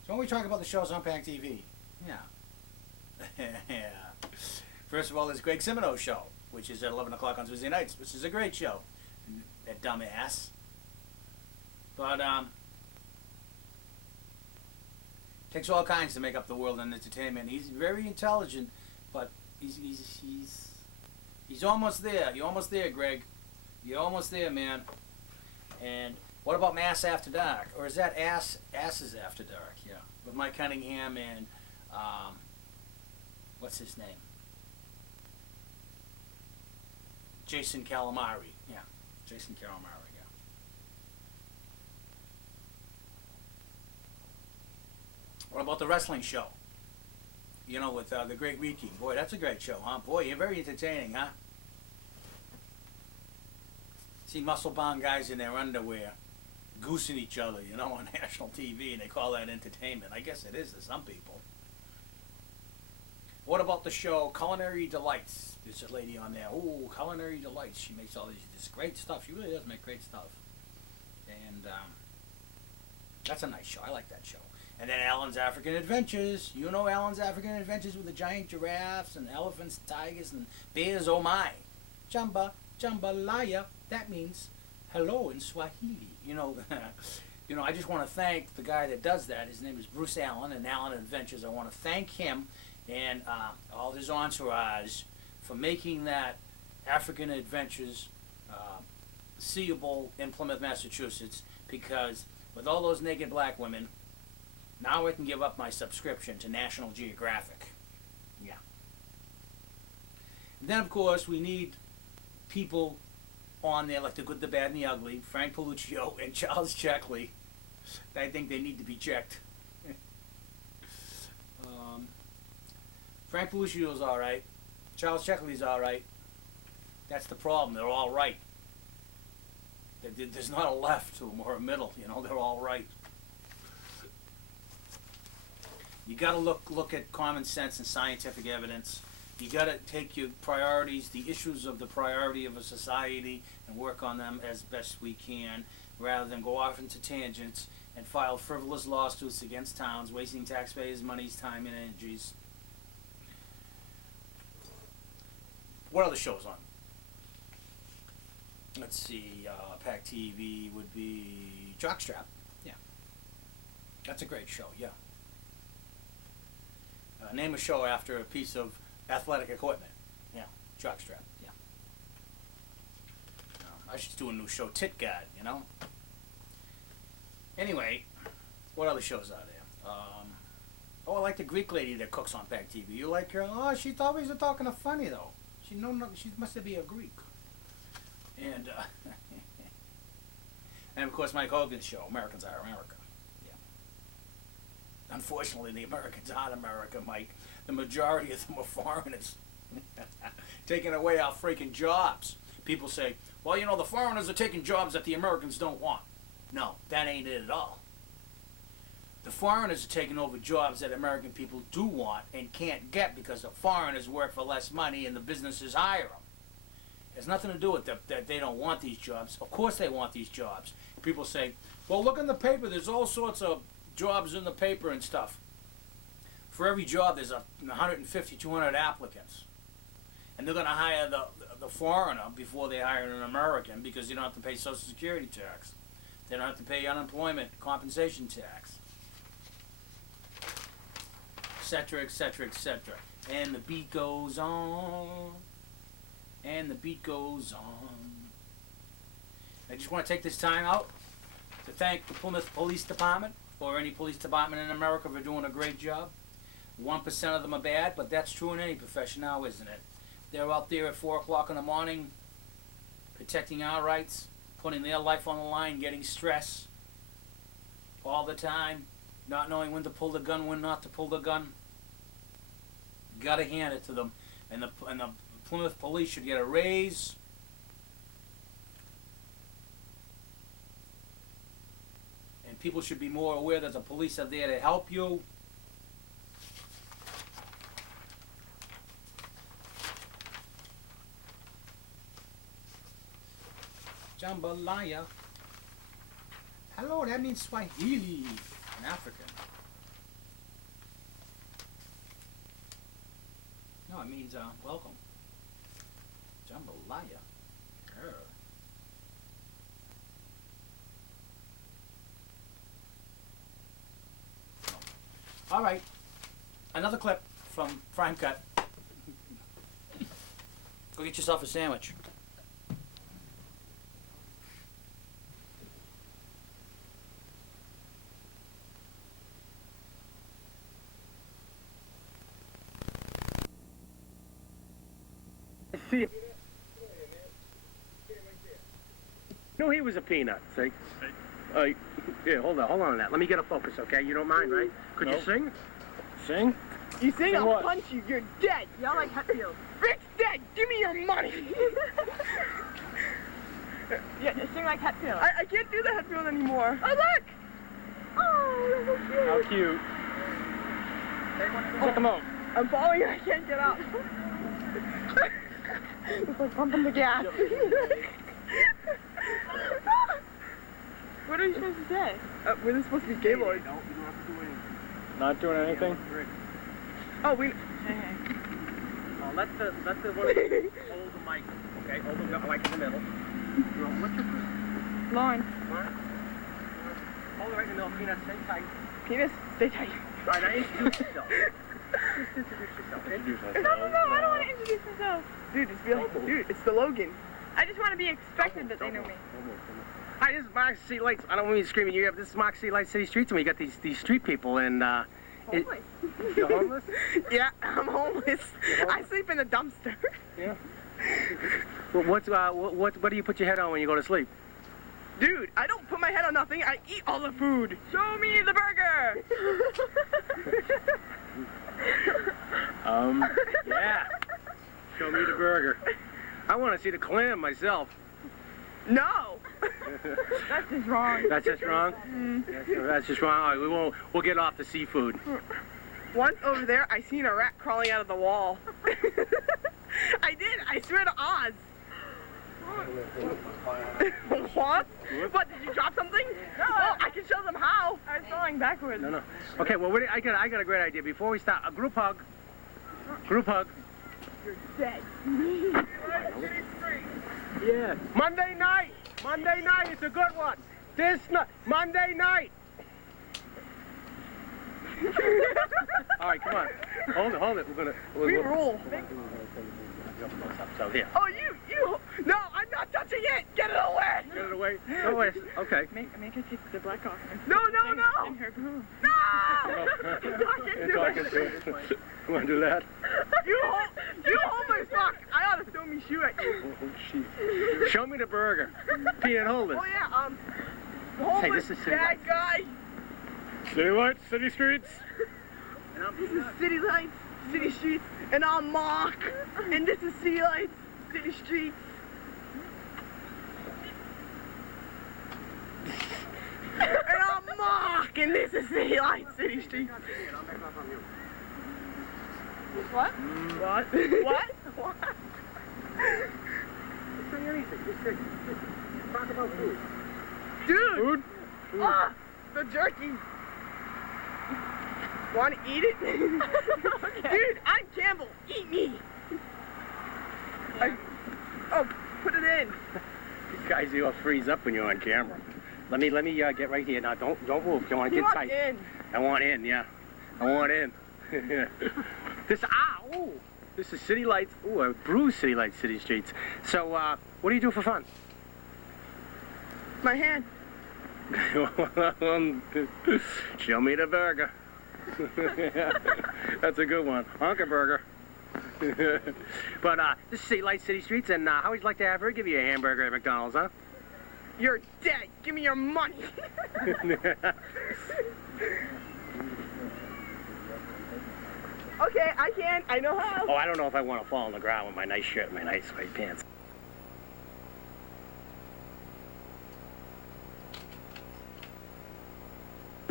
So when we talk about the shows on PAC TV, yeah. Yeah. First of all, there's Greg Simino's show, which is at 11 o'clock on Tuesday nights, which is a great show. That dumbass. But, takes all kinds to make up the world in entertainment. He's very intelligent, but he's almost there. You're almost there, Greg. You're almost there, man. And what about Mass After Dark? Or is that Asses After Dark? Yeah. With Mike Cunningham and, what's his name? Jason Calamari. Yeah. Jason Calamari, yeah. What about the wrestling show? You know, with the Great Weeking. Boy, that's a great show, huh? Boy, you're very entertaining, huh? See muscle-bound guys in their underwear goosing each other, you know, on national TV, and they call that entertainment. I guess it is to some people. What about the show Culinary Delights? There's a lady on there. Ooh, Culinary Delights. She makes all this great stuff. She really does make great stuff. And that's a nice show. I like that show. And then Alan's African Adventures. You know Alan's African Adventures with the giant giraffes and elephants, tigers, and bears. Oh my. Jamba, jambalaya. That means hello in Swahili. You know, I just want to thank the guy that does that. His name is Bruce Allen, and Allen Adventures. I want to thank him and all his entourage for making that African Adventures seeable in Plymouth, Massachusetts, because with all those naked black women, now I can give up my subscription to National Geographic. Yeah. And then, of course, we need people on there like the good, the bad, and the ugly, Frank Paluccio and Charles Checkley. I think they need to be checked. Frank Paluccio's all right. Charles Checkley's all right. That's the problem. They're all right. There's not a left to them or a middle. You know, they're all right. You got to look at common sense and scientific evidence. You got to take your priorities, the issues of the priority of a society, and work on them as best we can, rather than go off into tangents and file frivolous lawsuits against towns, wasting taxpayers' money, time, and energies. What other shows on? Let's see, PAC TV would be Jockstrap. Yeah. That's a great show, yeah. Name a show after a piece of athletic equipment. Yeah, Jockstrap, yeah. I should do a new show, Tit Guard, you know? Anyway, what other shows are there? I like the Greek lady that cooks on PAC TV. You like her? Oh, she's always talking funny, though. She must be a Greek. And, and of course, Mike Hogan's show, Americans Are America. Yeah. Unfortunately, the Americans aren't America, Mike. The majority of them are foreigners. Taking away our freaking jobs. People say, well, you know, the foreigners are taking jobs that the Americans don't want. No, that ain't it at all. The foreigners are taking over jobs that American people do want and can't get because the foreigners work for less money and the businesses hire them. It has nothing to do with that they don't want these jobs. Of course they want these jobs. People say, well, look in the paper. There's all sorts of jobs in the paper and stuff. For every job, there's 150, 200 applicants. And they're going to hire the foreigner before they hire an American because you don't have to pay Social Security tax. They don't have to pay unemployment compensation tax. Etc., etc., etc. And the beat goes on. And the beat goes on. I just want to take this time out to thank the Plymouth Police Department or any police department in America for doing a great job. 1% of them are bad, but that's true in any profession now, isn't it? They're out there at 4 o'clock in the morning protecting our rights, putting their life on the line, getting stress all the time, not knowing when to pull the gun, when not to pull the gun. Gotta hand it to them. And the Plymouth Police should get a raise. and people should be more aware that the police are there to help you. Jambalaya. Hello, that means Swahili in African. No, it means welcome. Jambalaya. Grr. All right, another clip from Prime Cut. Go get yourself a sandwich. See, knew he was a peanut. See? Here, hold on to that. Let me get a focus, okay? You don't mind, right? Could you sing? Sing? You sing, I'll what? punch you. You're dead. Y'all like Hatfield. Rick's dead. Give me your money. Yeah, just sing like Hatfield. I can't do the Hatfield anymore. Oh, look. Oh, that's so cute. How cute. Check him out. I'm falling and I can't get up. It's like pumping the gas. What are you supposed to say? We're just supposed to be Gaylord. Not doing anything? Oh, we... Let the one hold the mic, okay? Hold the mic in the middle. What's your first? Lauren. Hold it right in the middle. Peanut, stay tight. Penis, stay tight. All right, now introduce yourself. Just introduce yourself. Introduce yourself. No, I don't want to introduce myself. Dude, it's the Logan. I just want to be expected that they know me. Hi, this is Mark C. Lights. I don't mean to scream at you, but this is Mark C. Lights City Streets, and we got these street people, and Homeless. You're homeless? Yeah, I'm homeless. I sleep in a dumpster. Yeah. Well, what do you put your head on when you go to sleep? Dude, I don't put my head on nothing. I eat all the food. Show me the burger. Yeah. Show me the burger. I want to see the clam myself. No. That's just wrong. That's just wrong? That's just wrong. All right, we'll get off the seafood. Once over there, I seen a rat crawling out of the wall. I did. I swear to Oz. What? What? Did you drop something? No. Oh, I can show them how. I was falling backwards. No. Okay, well, I got a great idea. Before we start, a group hug. Group hug. You're dead. Yeah. Monday night. It's a good one. Monday night. All right, come on. Hold it. We rule. So here. Oh, you. No, I'm not touching it. Get it away. Get it away. No way. Okay. Make her take the black off. No. In her room. No. Talking to it. You want to do that? You homeless fuck. I ought to throw me shoe at you. Oh, jeez. Show me the burger. Peanut, hold it. Oh, yeah, homeless Hey, this is City bad Lights. guy. City Lights, City Streets. This is City Lights, City Streets, and I'm Mark. And this is City Lights, City Streets. And I'm Mark, and this is City Lights, City Streets. What? What? What? Talk about food. Dude! Food? Ah, the jerky. Want to eat it? Dude, I'm Campbell. Eat me. Put it in. These guys, you'll freeze up when you're on camera. Let me get right here. Now, don't move. You want to You get want tight. in. I want in, yeah. I want in. This is City Lights. Ooh, I brew City Lights, City Streets. So, what do you do for fun? My hand. Show me the burger. That's a good one. Honker burger. But this is City Lights, City Streets, and how would you like to have her give you a hamburger at McDonald's, huh? You're dead. Give me your money. Okay, I can. I know how. Oh, I don't know if I want to fall on the ground with my nice shirt and my nice white pants.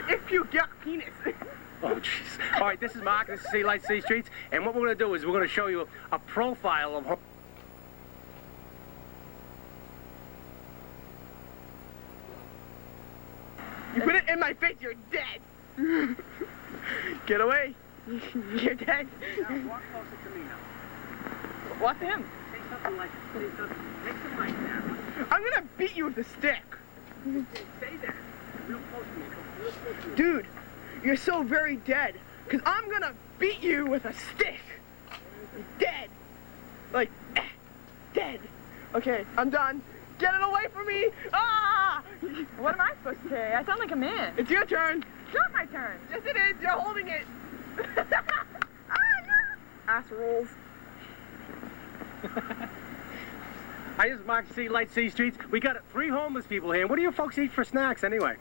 if you get penis. Oh, jeez. All right, this is Mark. This is City Lights, City Streets. And what we're going to do is we're going to show you a profile of her. You put it in my face, you're dead. Get away. You're dead. Now, walk closer to me now. What's him? Say something like, say something. Make some light there. I'm gonna beat you with a stick. Say that. Real close to me. Real close to me. Dude, you're so very dead. Cause I'm gonna beat you with a stick. Dead. Like, dead. Okay, I'm done. Get it away from me! Ah! What am I supposed to say? I sound like a man. It's your turn. It's not my turn. Yes, it is. You're holding it. Ass rolls. Hi, this is Mark, City Lights, City Streets. We got 3 homeless people here. What do you folks eat for snacks anyway?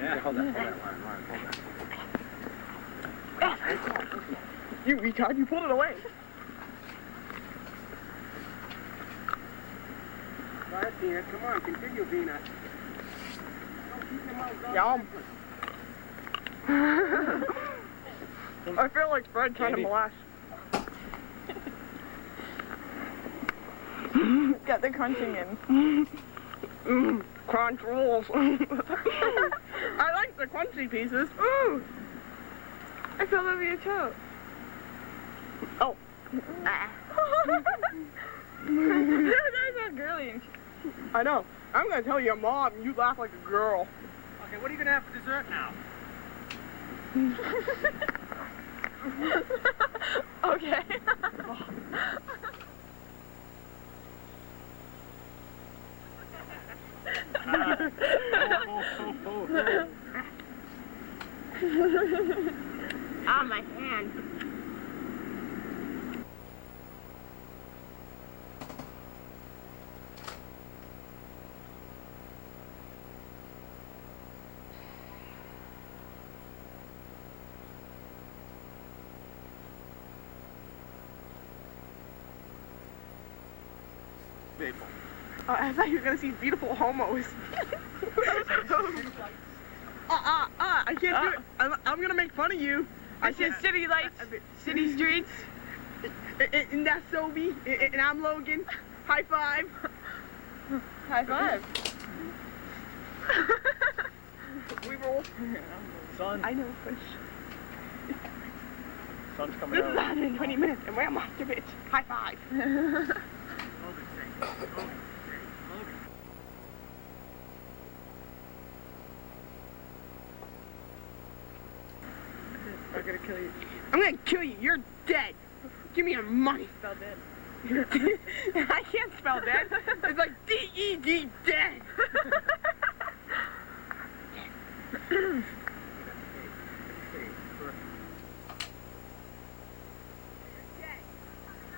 Yeah, hold that, Lauren, hold that. You retard, you pulled it away. All right, Peanut, come on, continue, Peanut. Yum. I feel like Fred trying to molest. Got the crunching in. Crunch rolls. I like the crunchy pieces. Ooh. I fell over your toe. Oh. That's not girly. I know. I'm gonna tell your mom you laugh like a girl. Okay, what are you gonna have for dessert now? Okay. Ah, my hand. I thought you were gonna see beautiful homos. I can't do it. I'm gonna make fun of you. This is City Lights, City Streets. And that's Sobe, and I'm Logan. High five. High five. We roll. Sun. I know, fish. Sun's coming This out. is 120 minutes, and we're monster bitch. High five. I'm gonna kill you. I'm gonna kill you. You're dead. Give me your money. Spell dead. I can't spell dead. It's like D-E-D, dead.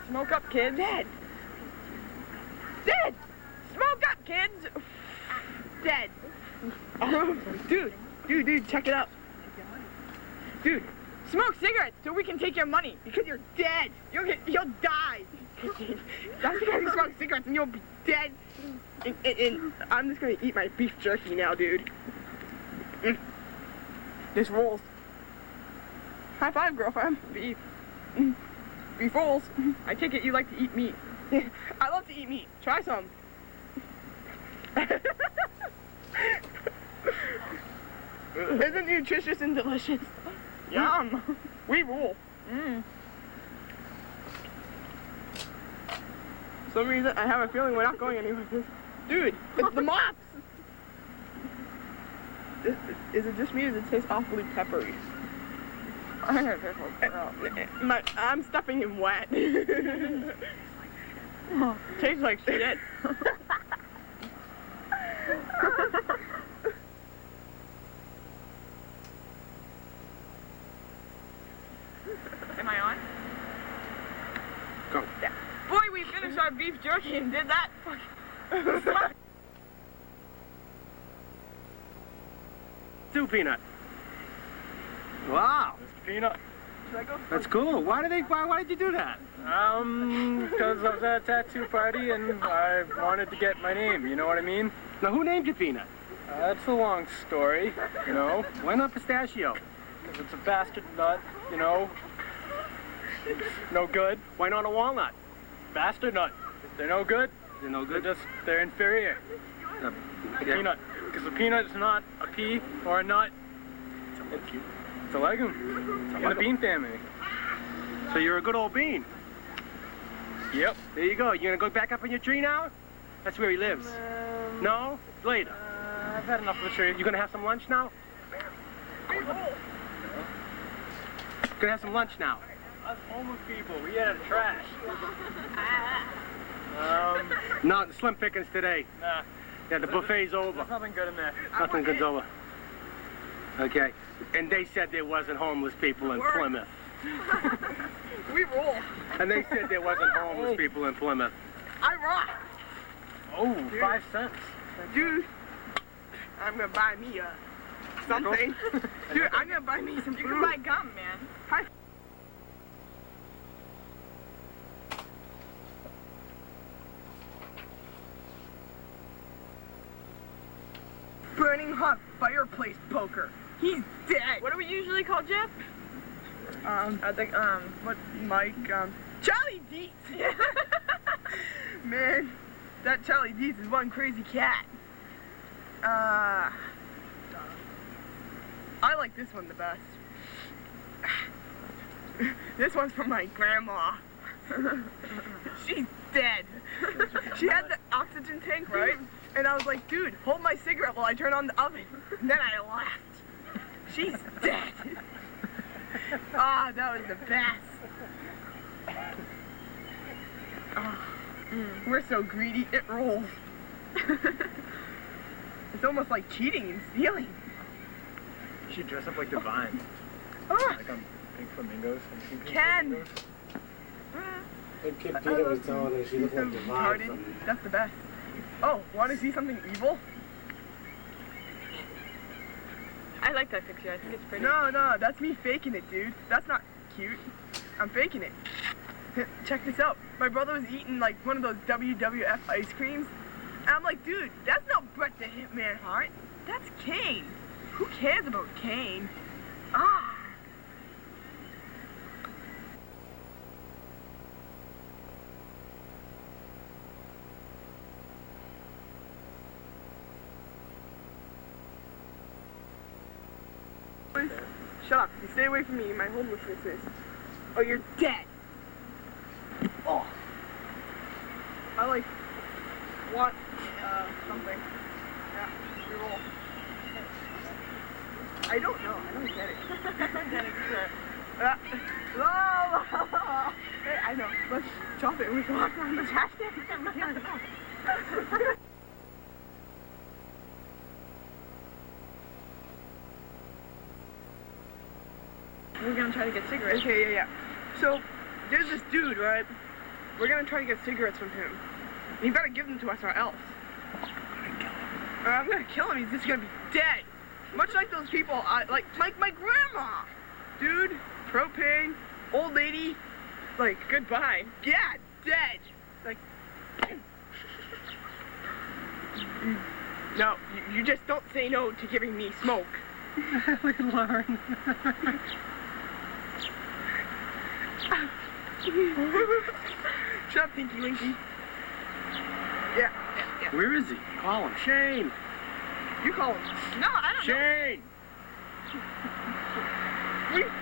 Smoke up, kids. Dead. Dead. Smoke up, kids. Dead. Oh, dude, check it out. Dude, Smoke cigarettes so we can take your money. because you're dead. You'll die. That's because you smoke cigarettes and you'll be dead. And I'm just gonna eat my beef jerky now, dude. This rolls. High five, girlfriend. Beef. Beef rolls. I take it you like to eat meat. I love to eat meat. Try some. Isn't nutritious and delicious? Yum. We rule. For some reason, I have a feeling we're not going anywhere with this. Dude, it's the mops! Is it just me or does it taste awfully peppery? I'm gonna take one out. I'm stuffing him wet. Tastes like shit. Am I on? Go. Boy, we finished our beef jerky and did that. Two Peanut. Wow. Peanut. That's cool. Why did you do that? Because I was at a tattoo party and I wanted to get my name, you know what I mean? Now, who named you Peanut? That's a long story, you know. Why not pistachio? Because it's a bastard nut, you know. It's no good. Why not a walnut? Bastard nut. They're no good. They're no good? They're inferior. Yeah. Peanut. Because a peanut is not a pea or a nut. It's a legume. In the bean family. So you're a good old bean. Yep. There you go. You gonna go back up on your tree now? That's where he lives. No? Later. I've had enough of the tree. You gonna have some lunch now? Gonna have some lunch now. Us homeless people, we out of the trash. No, slim pickings today. Nah. Yeah, the buffet's over. There's nothing good in there. Nothing good's over. Okay. And they said there wasn't homeless people in Plymouth. We roll. And they said there wasn't homeless people in Plymouth. I rock. Oh, 5 cents. Dude, I'm gonna buy me something. Dude, I'm gonna buy me some food. You can buy gum, man. Hi. Burning hot fireplace poker. He's dead. What do we usually call Jeff? I think, what, Mike, Charlie Dietz. Man, that Charlie Dietz is one crazy cat. I like this one the best. This one's from my grandma. She's dead. She had the oxygen tank, right? And I was like, dude, hold my cigarette while I turn on the oven. And then I laughed. She's dead. Ah, that was the best. We're so greedy, it rolls. It's almost like cheating and stealing. You should dress up like Divine. Ah, Like on Pink Flamingos. And Pink Ken! Flamingos. And Kid Peter was telling her she looked like Divine Retarded. from... That's the best. Oh, want to see something evil? I like that picture. I think it's pretty. No, that's me faking it, dude. That's not cute. I'm faking it. Check this out. My brother was eating like one of those WWF ice creams. And I'm like, dude, that's not Bret the Hitman Hart. That's Kane. Who cares about Kane? Ah. Shut up. You stay away from me and my homelessness. Or you're dead. Oh. I like want something. Yeah, we roll. I don't know. I don't get it. I don't get it either. Hey, I know. Let's drop it. We can walk around the trash can. We're gonna try to get cigarettes. Okay, yeah. So, there's this dude, right? We're gonna try to get cigarettes from him. You gotta give them to us or else. Or I'm gonna kill him, he's just gonna be dead. Much like those people, like my grandma. Dude, propane, old lady, like, goodbye. Yeah, dead. Like, no, you just don't say no to giving me smoke. We learn. Shut up, Tinky Winky. Yeah. Where is he? Call him. Shane! You call him. No, I don't know. Shane!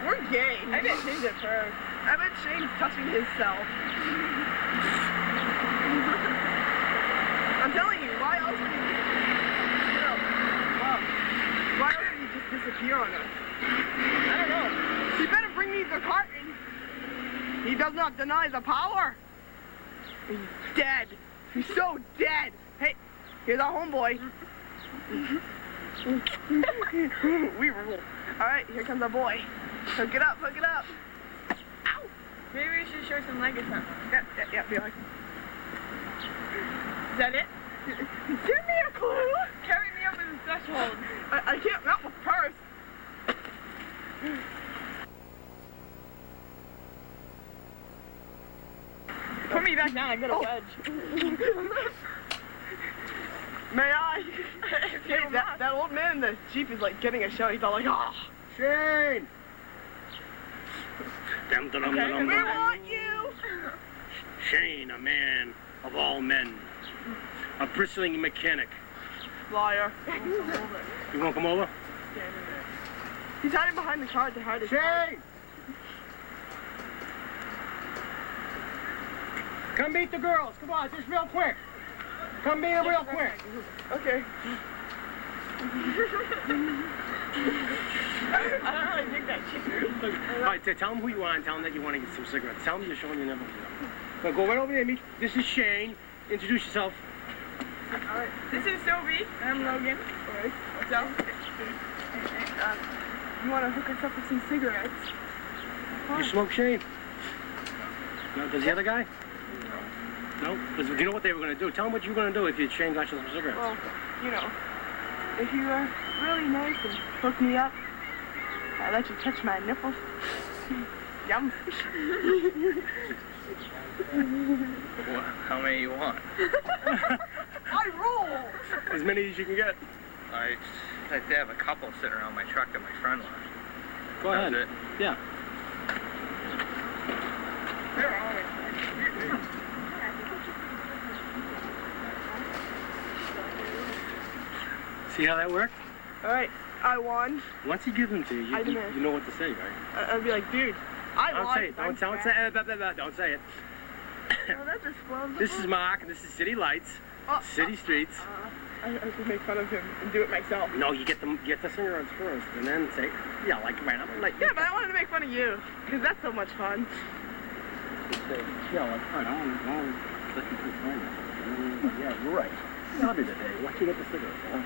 We're gay. I bet Shane's at first. I bet Shane's touching himself. I'm telling you, why else would he why else would he just disappear on us? I don't know. He better bring me the carton. He does not deny the power. He's dead. He's so dead. Hey, here's our homeboy. We rule. Alright, here comes our boy. Hook it up, hook it up. Ow! Maybe we should show some leg or something. Yeah, be like. Is that it? Give me a clue! Carry me over the threshold. I can't, not with purse. Put me back down, I got a wedge. May I? Hey, that old man in the Jeep is like getting a show. He's all like, oh. Shane! Dum, dum, dum, Okay, dum, we dum. want you. Shane, a man of all men. A bristling mechanic. Liar. You want to come over? He's hiding behind the car to hide his. Shane! Come meet the girls. Come on, just real quick. Come meet them real quick. Okay. I don't really think that shit. All right, tell them who you are and tell them that you want to get some cigarettes. Tell them you're showing your number. Now go right over there, meet. This is Shane. Introduce yourself. Alright, this is Sylvie. I'm Logan. Alright. What's up? You want to hook us up with some cigarettes? You smoke, Shane? No, does the other guy? No? Do you know what they were going to do? Tell them what you were going to do if you Shane got you some cigarettes. Well, you know, if you were really nice and hook me up, I'd let you touch my nipples. Yum. Well, how many you want? I roll. As many as you can get. I like to have a couple sitting around my truck that my friend left. Go ahead. That's it. Yeah. See how that worked? Alright, I won. Once he gives them to you, I demand. you know what to say, right? I'd be like, dude, I Don't won. say it. Don't say it. Don't say it. Oh, that just blows This is Mark, and this is City Lights, City Streets. I could make fun of him and do it myself. No, you get the cigarettes first, and then say, yeah, like right. I'm like, Yeah, but I wanted to make fun of you, because that's so much fun. Yeah, like, all right, I want to listen to his phone. Yeah, you're right. Tell me today. Why you get the cigarettes? Huh?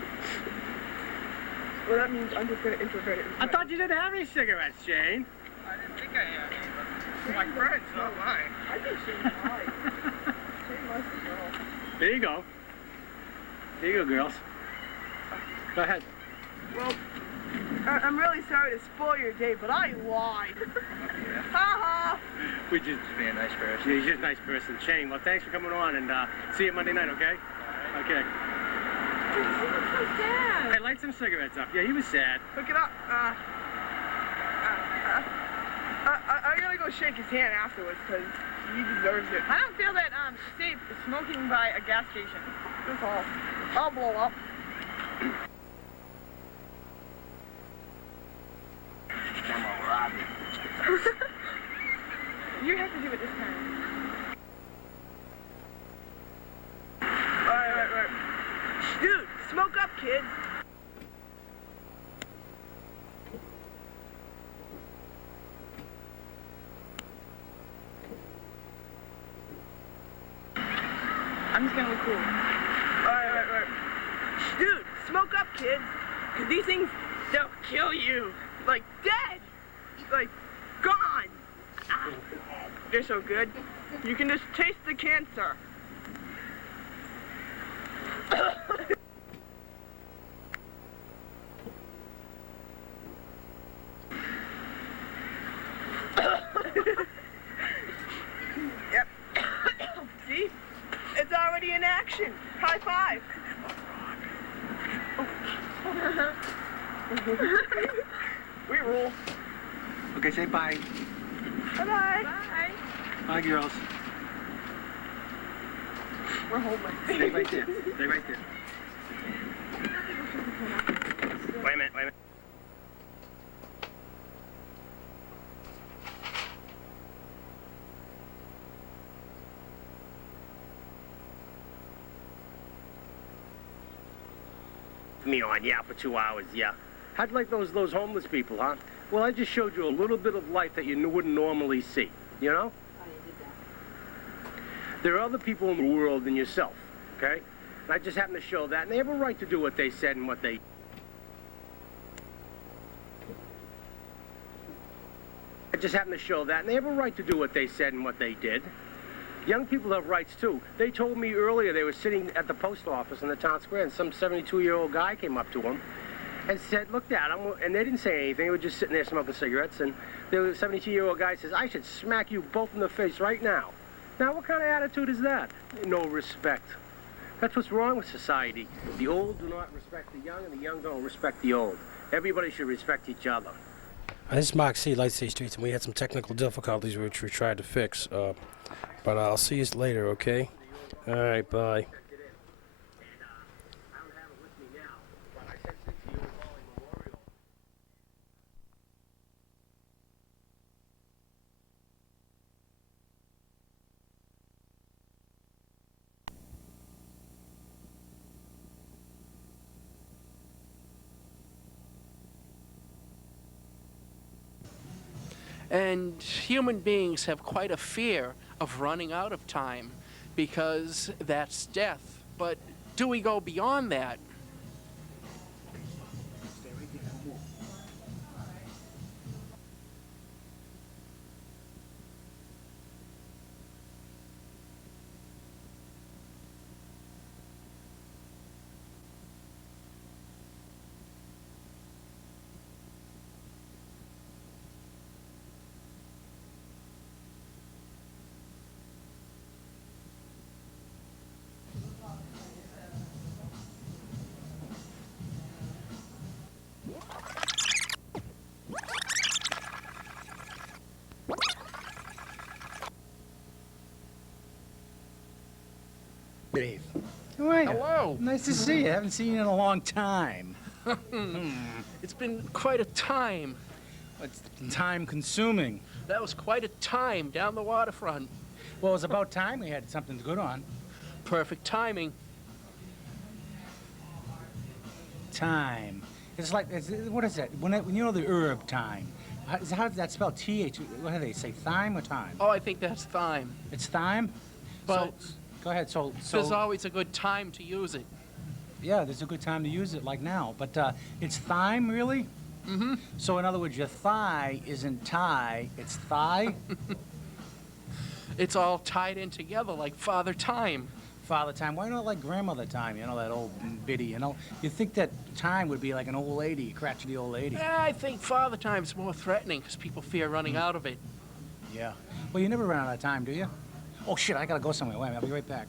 Well, that means I'm just going to introvert it. I thought you didn't have any cigarettes, Shane. I didn't think I had any. My friends, not mine. I think Shane's lying. Shane loves the girl. There you go. There you go, girls. Go ahead. Well, I'm really sorry to spoil your day, but I lied. Ha ha! We just Be a nice person. Yeah, he's just a nice person. Shane, well, thanks for coming on, and see you Monday night, okay? Okay. Hey, light some cigarettes up. Yeah, he was sad. Hook it up. I gotta go shake his hand afterwards, because he deserves it. I don't feel that safe smoking by a gas station. That's all. I'll blow up. You have to do it this time. Right. Dude, smoke up, kids. I'm just gonna look cool. Right. Dude, smoke up, kids. Because these things, they'll kill you. Like, dead. Like, gone. They're so good. You can just taste the cancer. Yep. See? It's already in action. High five. We rule. Okay, say bye. Bye-bye. Bye. Bye, girls. We're homeless. Stay right there. Stay right there. Wait a minute. Me on, yeah, for 2 hours, yeah. How'd you like those homeless people, huh? Well, I just showed you a little bit of life that you wouldn't normally see, you know? There are other people in the world than yourself, okay? And I just happen to show that, and they have a right to do what they said and what they... I just happen to show that, and they have a right to do what they said and what they did. Young people have rights, too. They told me earlier they were sitting at the post office in the town square, and some 72-year-old guy came up to them and said, looked at them, and they didn't say anything. They were just sitting there smoking cigarettes, and the 72-year-old guy says, I should smack you both in the face right now. Now, what kind of attitude is that? No respect. That's what's wrong with society. The old do not respect the young, and the young don't respect the old. Everybody should respect each other. This is Mark C., Lightsay Streets, and we had some technical difficulties which we tried to fix. But I'll see you later, okay? All right, bye. And human beings have quite a fear of running out of time because that's death. But do we go beyond that? Dave. How are you? Hello. Nice to see you. Haven't seen you in a long time. It's been quite a time. It's time consuming. That was quite a time down the waterfront. Well, it was about time we had something good on. Perfect timing. Time. It's like, what is that? When you know the herb thyme, how does that spell? T-H, what do they say, thyme or time? Oh, I think that's thyme. It's thyme? But So, go ahead, so... there's always a good time to use it. Yeah, there's a good time to use it, like now. But it's thyme, really? Mm-hmm. So in other words, your thigh isn't tie, it's thigh? It's all tied in together like Father Time. Father Time. Why not like grandmother time? You know, that old biddy, you know? You'd think that time would be like an old lady, a crotchety old lady. I think Father Time's more threatening because people fear running out of it. Yeah. Well, you never run out of time, do you? Oh, shit, I gotta go somewhere. Wait a minute, I'll be right back.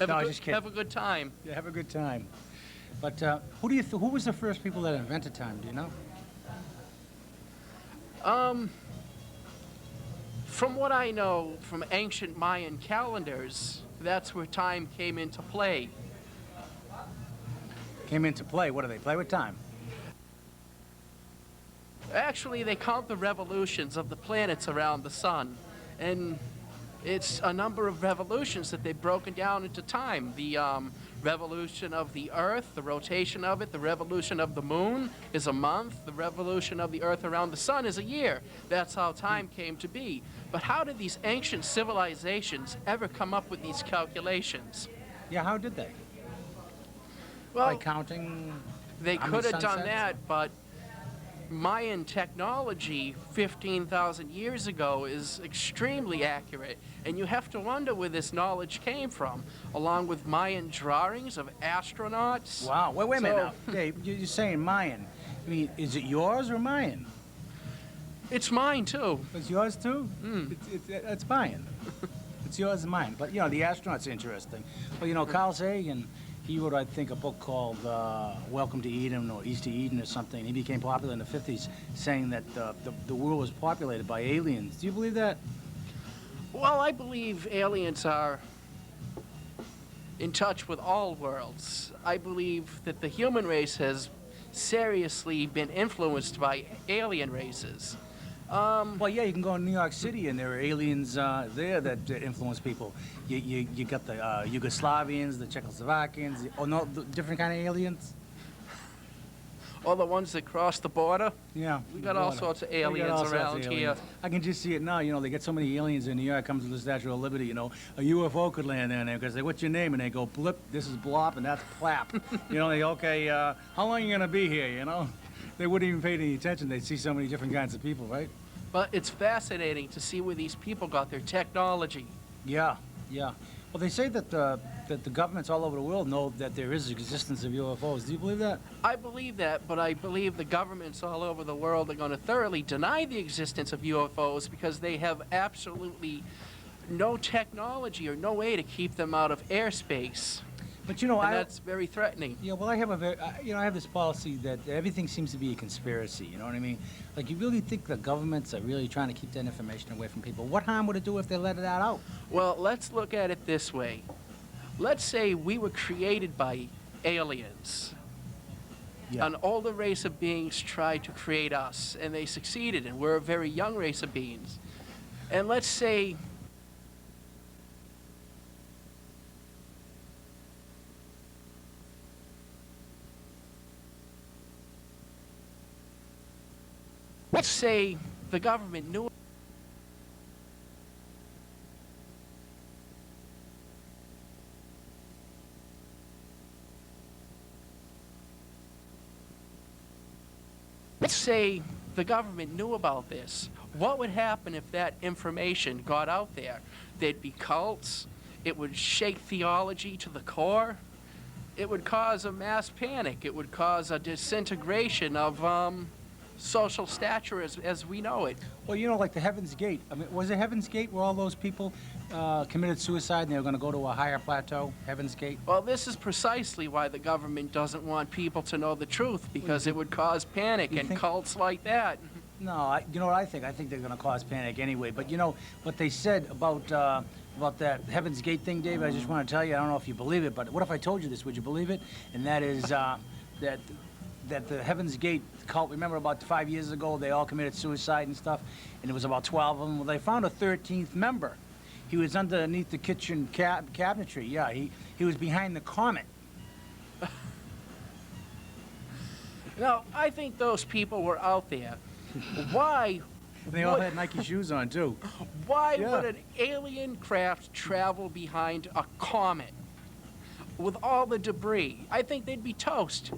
No, I was just kidding. Have a good time. Yeah, have a good time. But who was the first people that invented time, do you know? From what I know from ancient Mayan calendars, that's where time came into play. Came into play? What do they play with time? Actually, they count the revolutions of the planets around the sun. And it's a number of revolutions that they've broken down into time. The revolution of the Earth, the rotation of it, the revolution of the moon is a month, the revolution of the Earth around the sun is a year. That's how time came to be. But how did these ancient civilizations ever come up with these calculations? Yeah, how did they? Well, by counting? They how could many have done sunsets? that, but Mayan technology 15,000 years ago is extremely accurate, and you have to wonder where this knowledge came from, along with Mayan drawings of astronauts. Wow, wait a minute now. Dave, you're saying Mayan. I mean, is it yours or Mayan? It's mine, too. It's yours, too? It's Mayan. It's yours and mine. But, you know, the astronaut's interesting. Well, you know, Carl Sagan, he wrote, I think, a book called Welcome to Eden or East to Eden or something. He became popular in the 50s, saying that the world was populated by aliens. Do you believe that? Well, I believe aliens are in touch with all worlds. I believe that the human race has seriously been influenced by alien races. Well, yeah, you can go in New York City, and there are aliens there that influence people. You got the Yugoslavians, the Czechoslovakians, the different kind of aliens. All the ones that cross the border? Yeah. We got all sorts of aliens around here. I can just see it now. You know, they get so many aliens in New York. Comes to the Statue of Liberty. You know, a UFO could land in there because they, what's your name? And they go, blip. This is Blop, and that's Plap. You know, they okay. How long are you gonna be here? You know, they wouldn't even pay any attention. They see so many different kinds of people, right? But it's fascinating to see where these people got their technology. Yeah, yeah. Well, they say that the governments all over the world know that there is existence of UFOs. Do you believe that? I believe that, but I believe the governments all over the world are going to thoroughly deny the existence of UFOs because they have absolutely no technology or no way to keep them out of airspace. But you know, and that's very threatening. Yeah, well, I have I have this policy that everything seems to be a conspiracy. You know what I mean? Like, you really think the governments are really trying to keep that information away from people? What harm would it do if they let it out? Well, let's look at it this way. Let's say we were created by aliens. Yeah. An older race of beings tried to create us, and they succeeded, and we're a very young race of beings. And let's say the government knew. Let's say the government knew about this. What would happen if that information got out there? There'd be cults. It would shake theology to the core. It would cause a mass panic. It would cause a disintegration of social stature as we know it. Well, you know, like the Heaven's Gate. I mean, was it Heaven's Gate where all those people committed suicide and they were going to go to a higher plateau? Heaven's Gate? Well, this is precisely why the government doesn't want people to know the truth, because it would cause panic and cults like that. No, you know what I think? I think they're going to cause panic anyway. But you know what they said about that Heaven's Gate thing, Dave? I just want to tell you, I don't know if you believe it, but what if I told you this? Would you believe it? And that is that the Heaven's Gate cult, remember about 5 years ago, they all committed suicide and stuff, and it was about 12 of them. Well, they found a 13th member. He was underneath the kitchen cabinetry. Yeah, he was behind the comet. Now, I think those people were out there. Why? They all had Nike shoes on, too. Why would an alien craft travel behind a comet with all the debris? I think they'd be toast.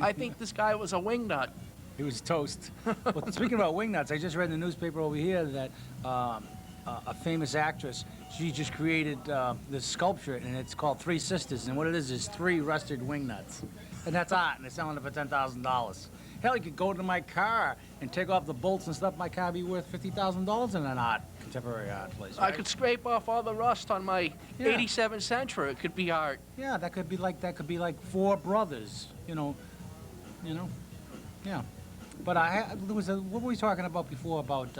I think this guy was a wingnut. He was toast. Well, speaking about wingnuts, I just read in the newspaper over here that a famous actress, she just created this sculpture, and it's called Three Sisters, and what it is 3 rusted wingnuts. And that's art, and they're selling it for $10,000. Hell, you could go to my car and take off the bolts and stuff. My car would be worth $50,000 in an contemporary art place. Right? I could scrape off all the rust on my 87 Sentra. It could be art. Yeah, that could be like 4 brothers. You know. Yeah. But what were we talking about before about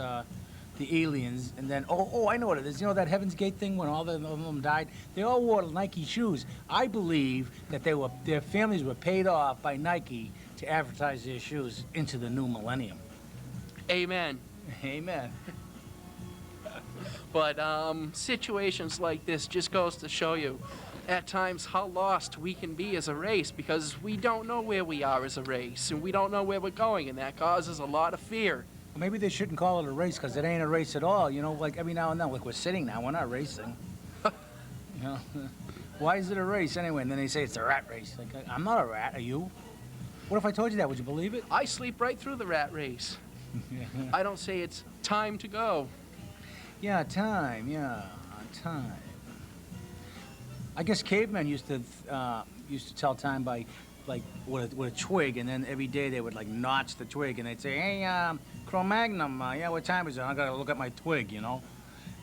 the aliens? And then I know what it is. You know that Heaven's Gate thing when all of them died? They all wore Nike shoes. I believe that their families were paid off by Nike to advertise their shoes into the new millennium. Amen. Amen. But situations like this just goes to show you at times how lost we can be as a race, because we don't know where we are as a race, and we don't know where we're going, and that causes a lot of fear. Well, maybe they shouldn't call it a race, because it ain't a race at all. You know, like every now and then, like we're sitting now, we're not racing. You know, why is it a race anyway? And then they say it's a rat race. Like, I'm not a rat, are you? What if I told you that? Would you believe it? I sleep right through the rat race. I don't say it's time to go. Yeah, time. I guess cavemen used to tell time by, like, with a twig, and then every day they would, like, notch the twig, and they'd say, hey, Cro-Magnon, what time is it? I gotta look at my twig, you know?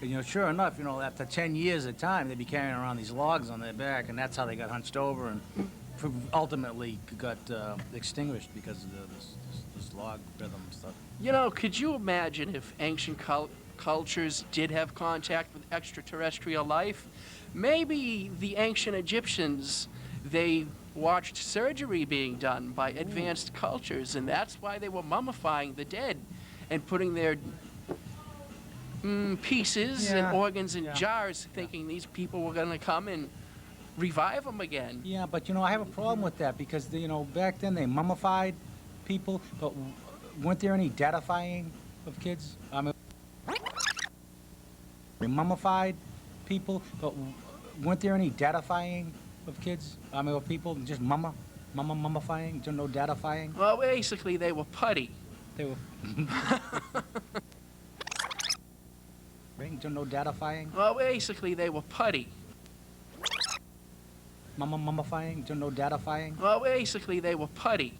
And, you know, sure enough, you know, after 10 years of time, they'd be carrying around these logs on their back, and that's how they got hunched over and ultimately got extinguished because of this log rhythm stuff. You know, could you imagine if ancient cultures did have contact with extraterrestrial life? Maybe the ancient Egyptians, they watched surgery being done by advanced cultures, and that's why they were mummifying the dead and putting their pieces and organs in jars, thinking these people were going to come and revive them again. Yeah, but, you know, I have a problem with that because, you know, back then they mummified people, but weren't there any deadifying of kids? I mean, they mummified people, but weren't there any deadifying of kids? I mean, of people, just mummifying, no deadifying? Well, basically, they were putty. They were... no deadifying? Well, basically, they were putty. Mummifying, no deadifying? Well, basically, they were putty.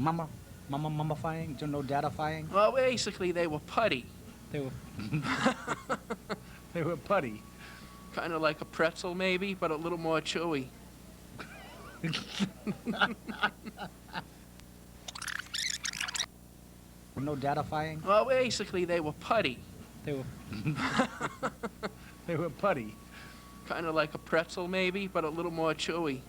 Mummifying, no deadifying? Well, basically, they were putty. They were... they were putty. Kind of like a pretzel, maybe, but a little more chewy. No datafying? Well, basically, they were putty. They were. They were putty. Kind of like a pretzel, maybe, but a little more chewy.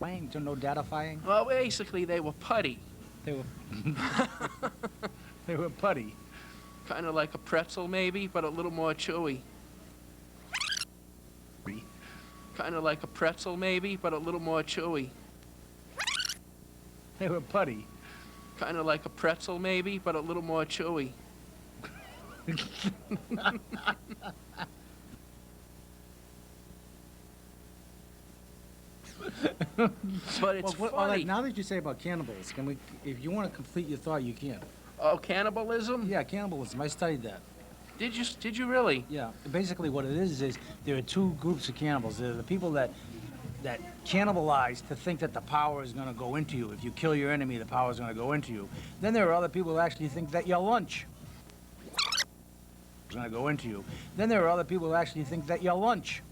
No datafying? Well, basically, they were putty. They were. They were putty. Kind of like a pretzel, maybe, but a little more chewy. Kind of like a pretzel, maybe, but a little more chewy. They were putty. Kind of like a pretzel, maybe, but a little more chewy. But it's funny. Now that you say about cannibals, can we? If you want to complete your thought, you can. Oh, cannibalism? Yeah, cannibalism. I studied that. Did you really? Yeah. Basically, what it is there are two groups of cannibals. There are the people that cannibalize to think that the power is going to go into you. If you kill your enemy, the power is going to go into you. Then there are other people who actually think that your lunch is going to go into you. Then there are other people who actually think that your lunch.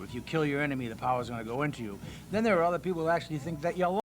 If you kill your enemy, the power is going to go into you. Then there are other people who actually think that your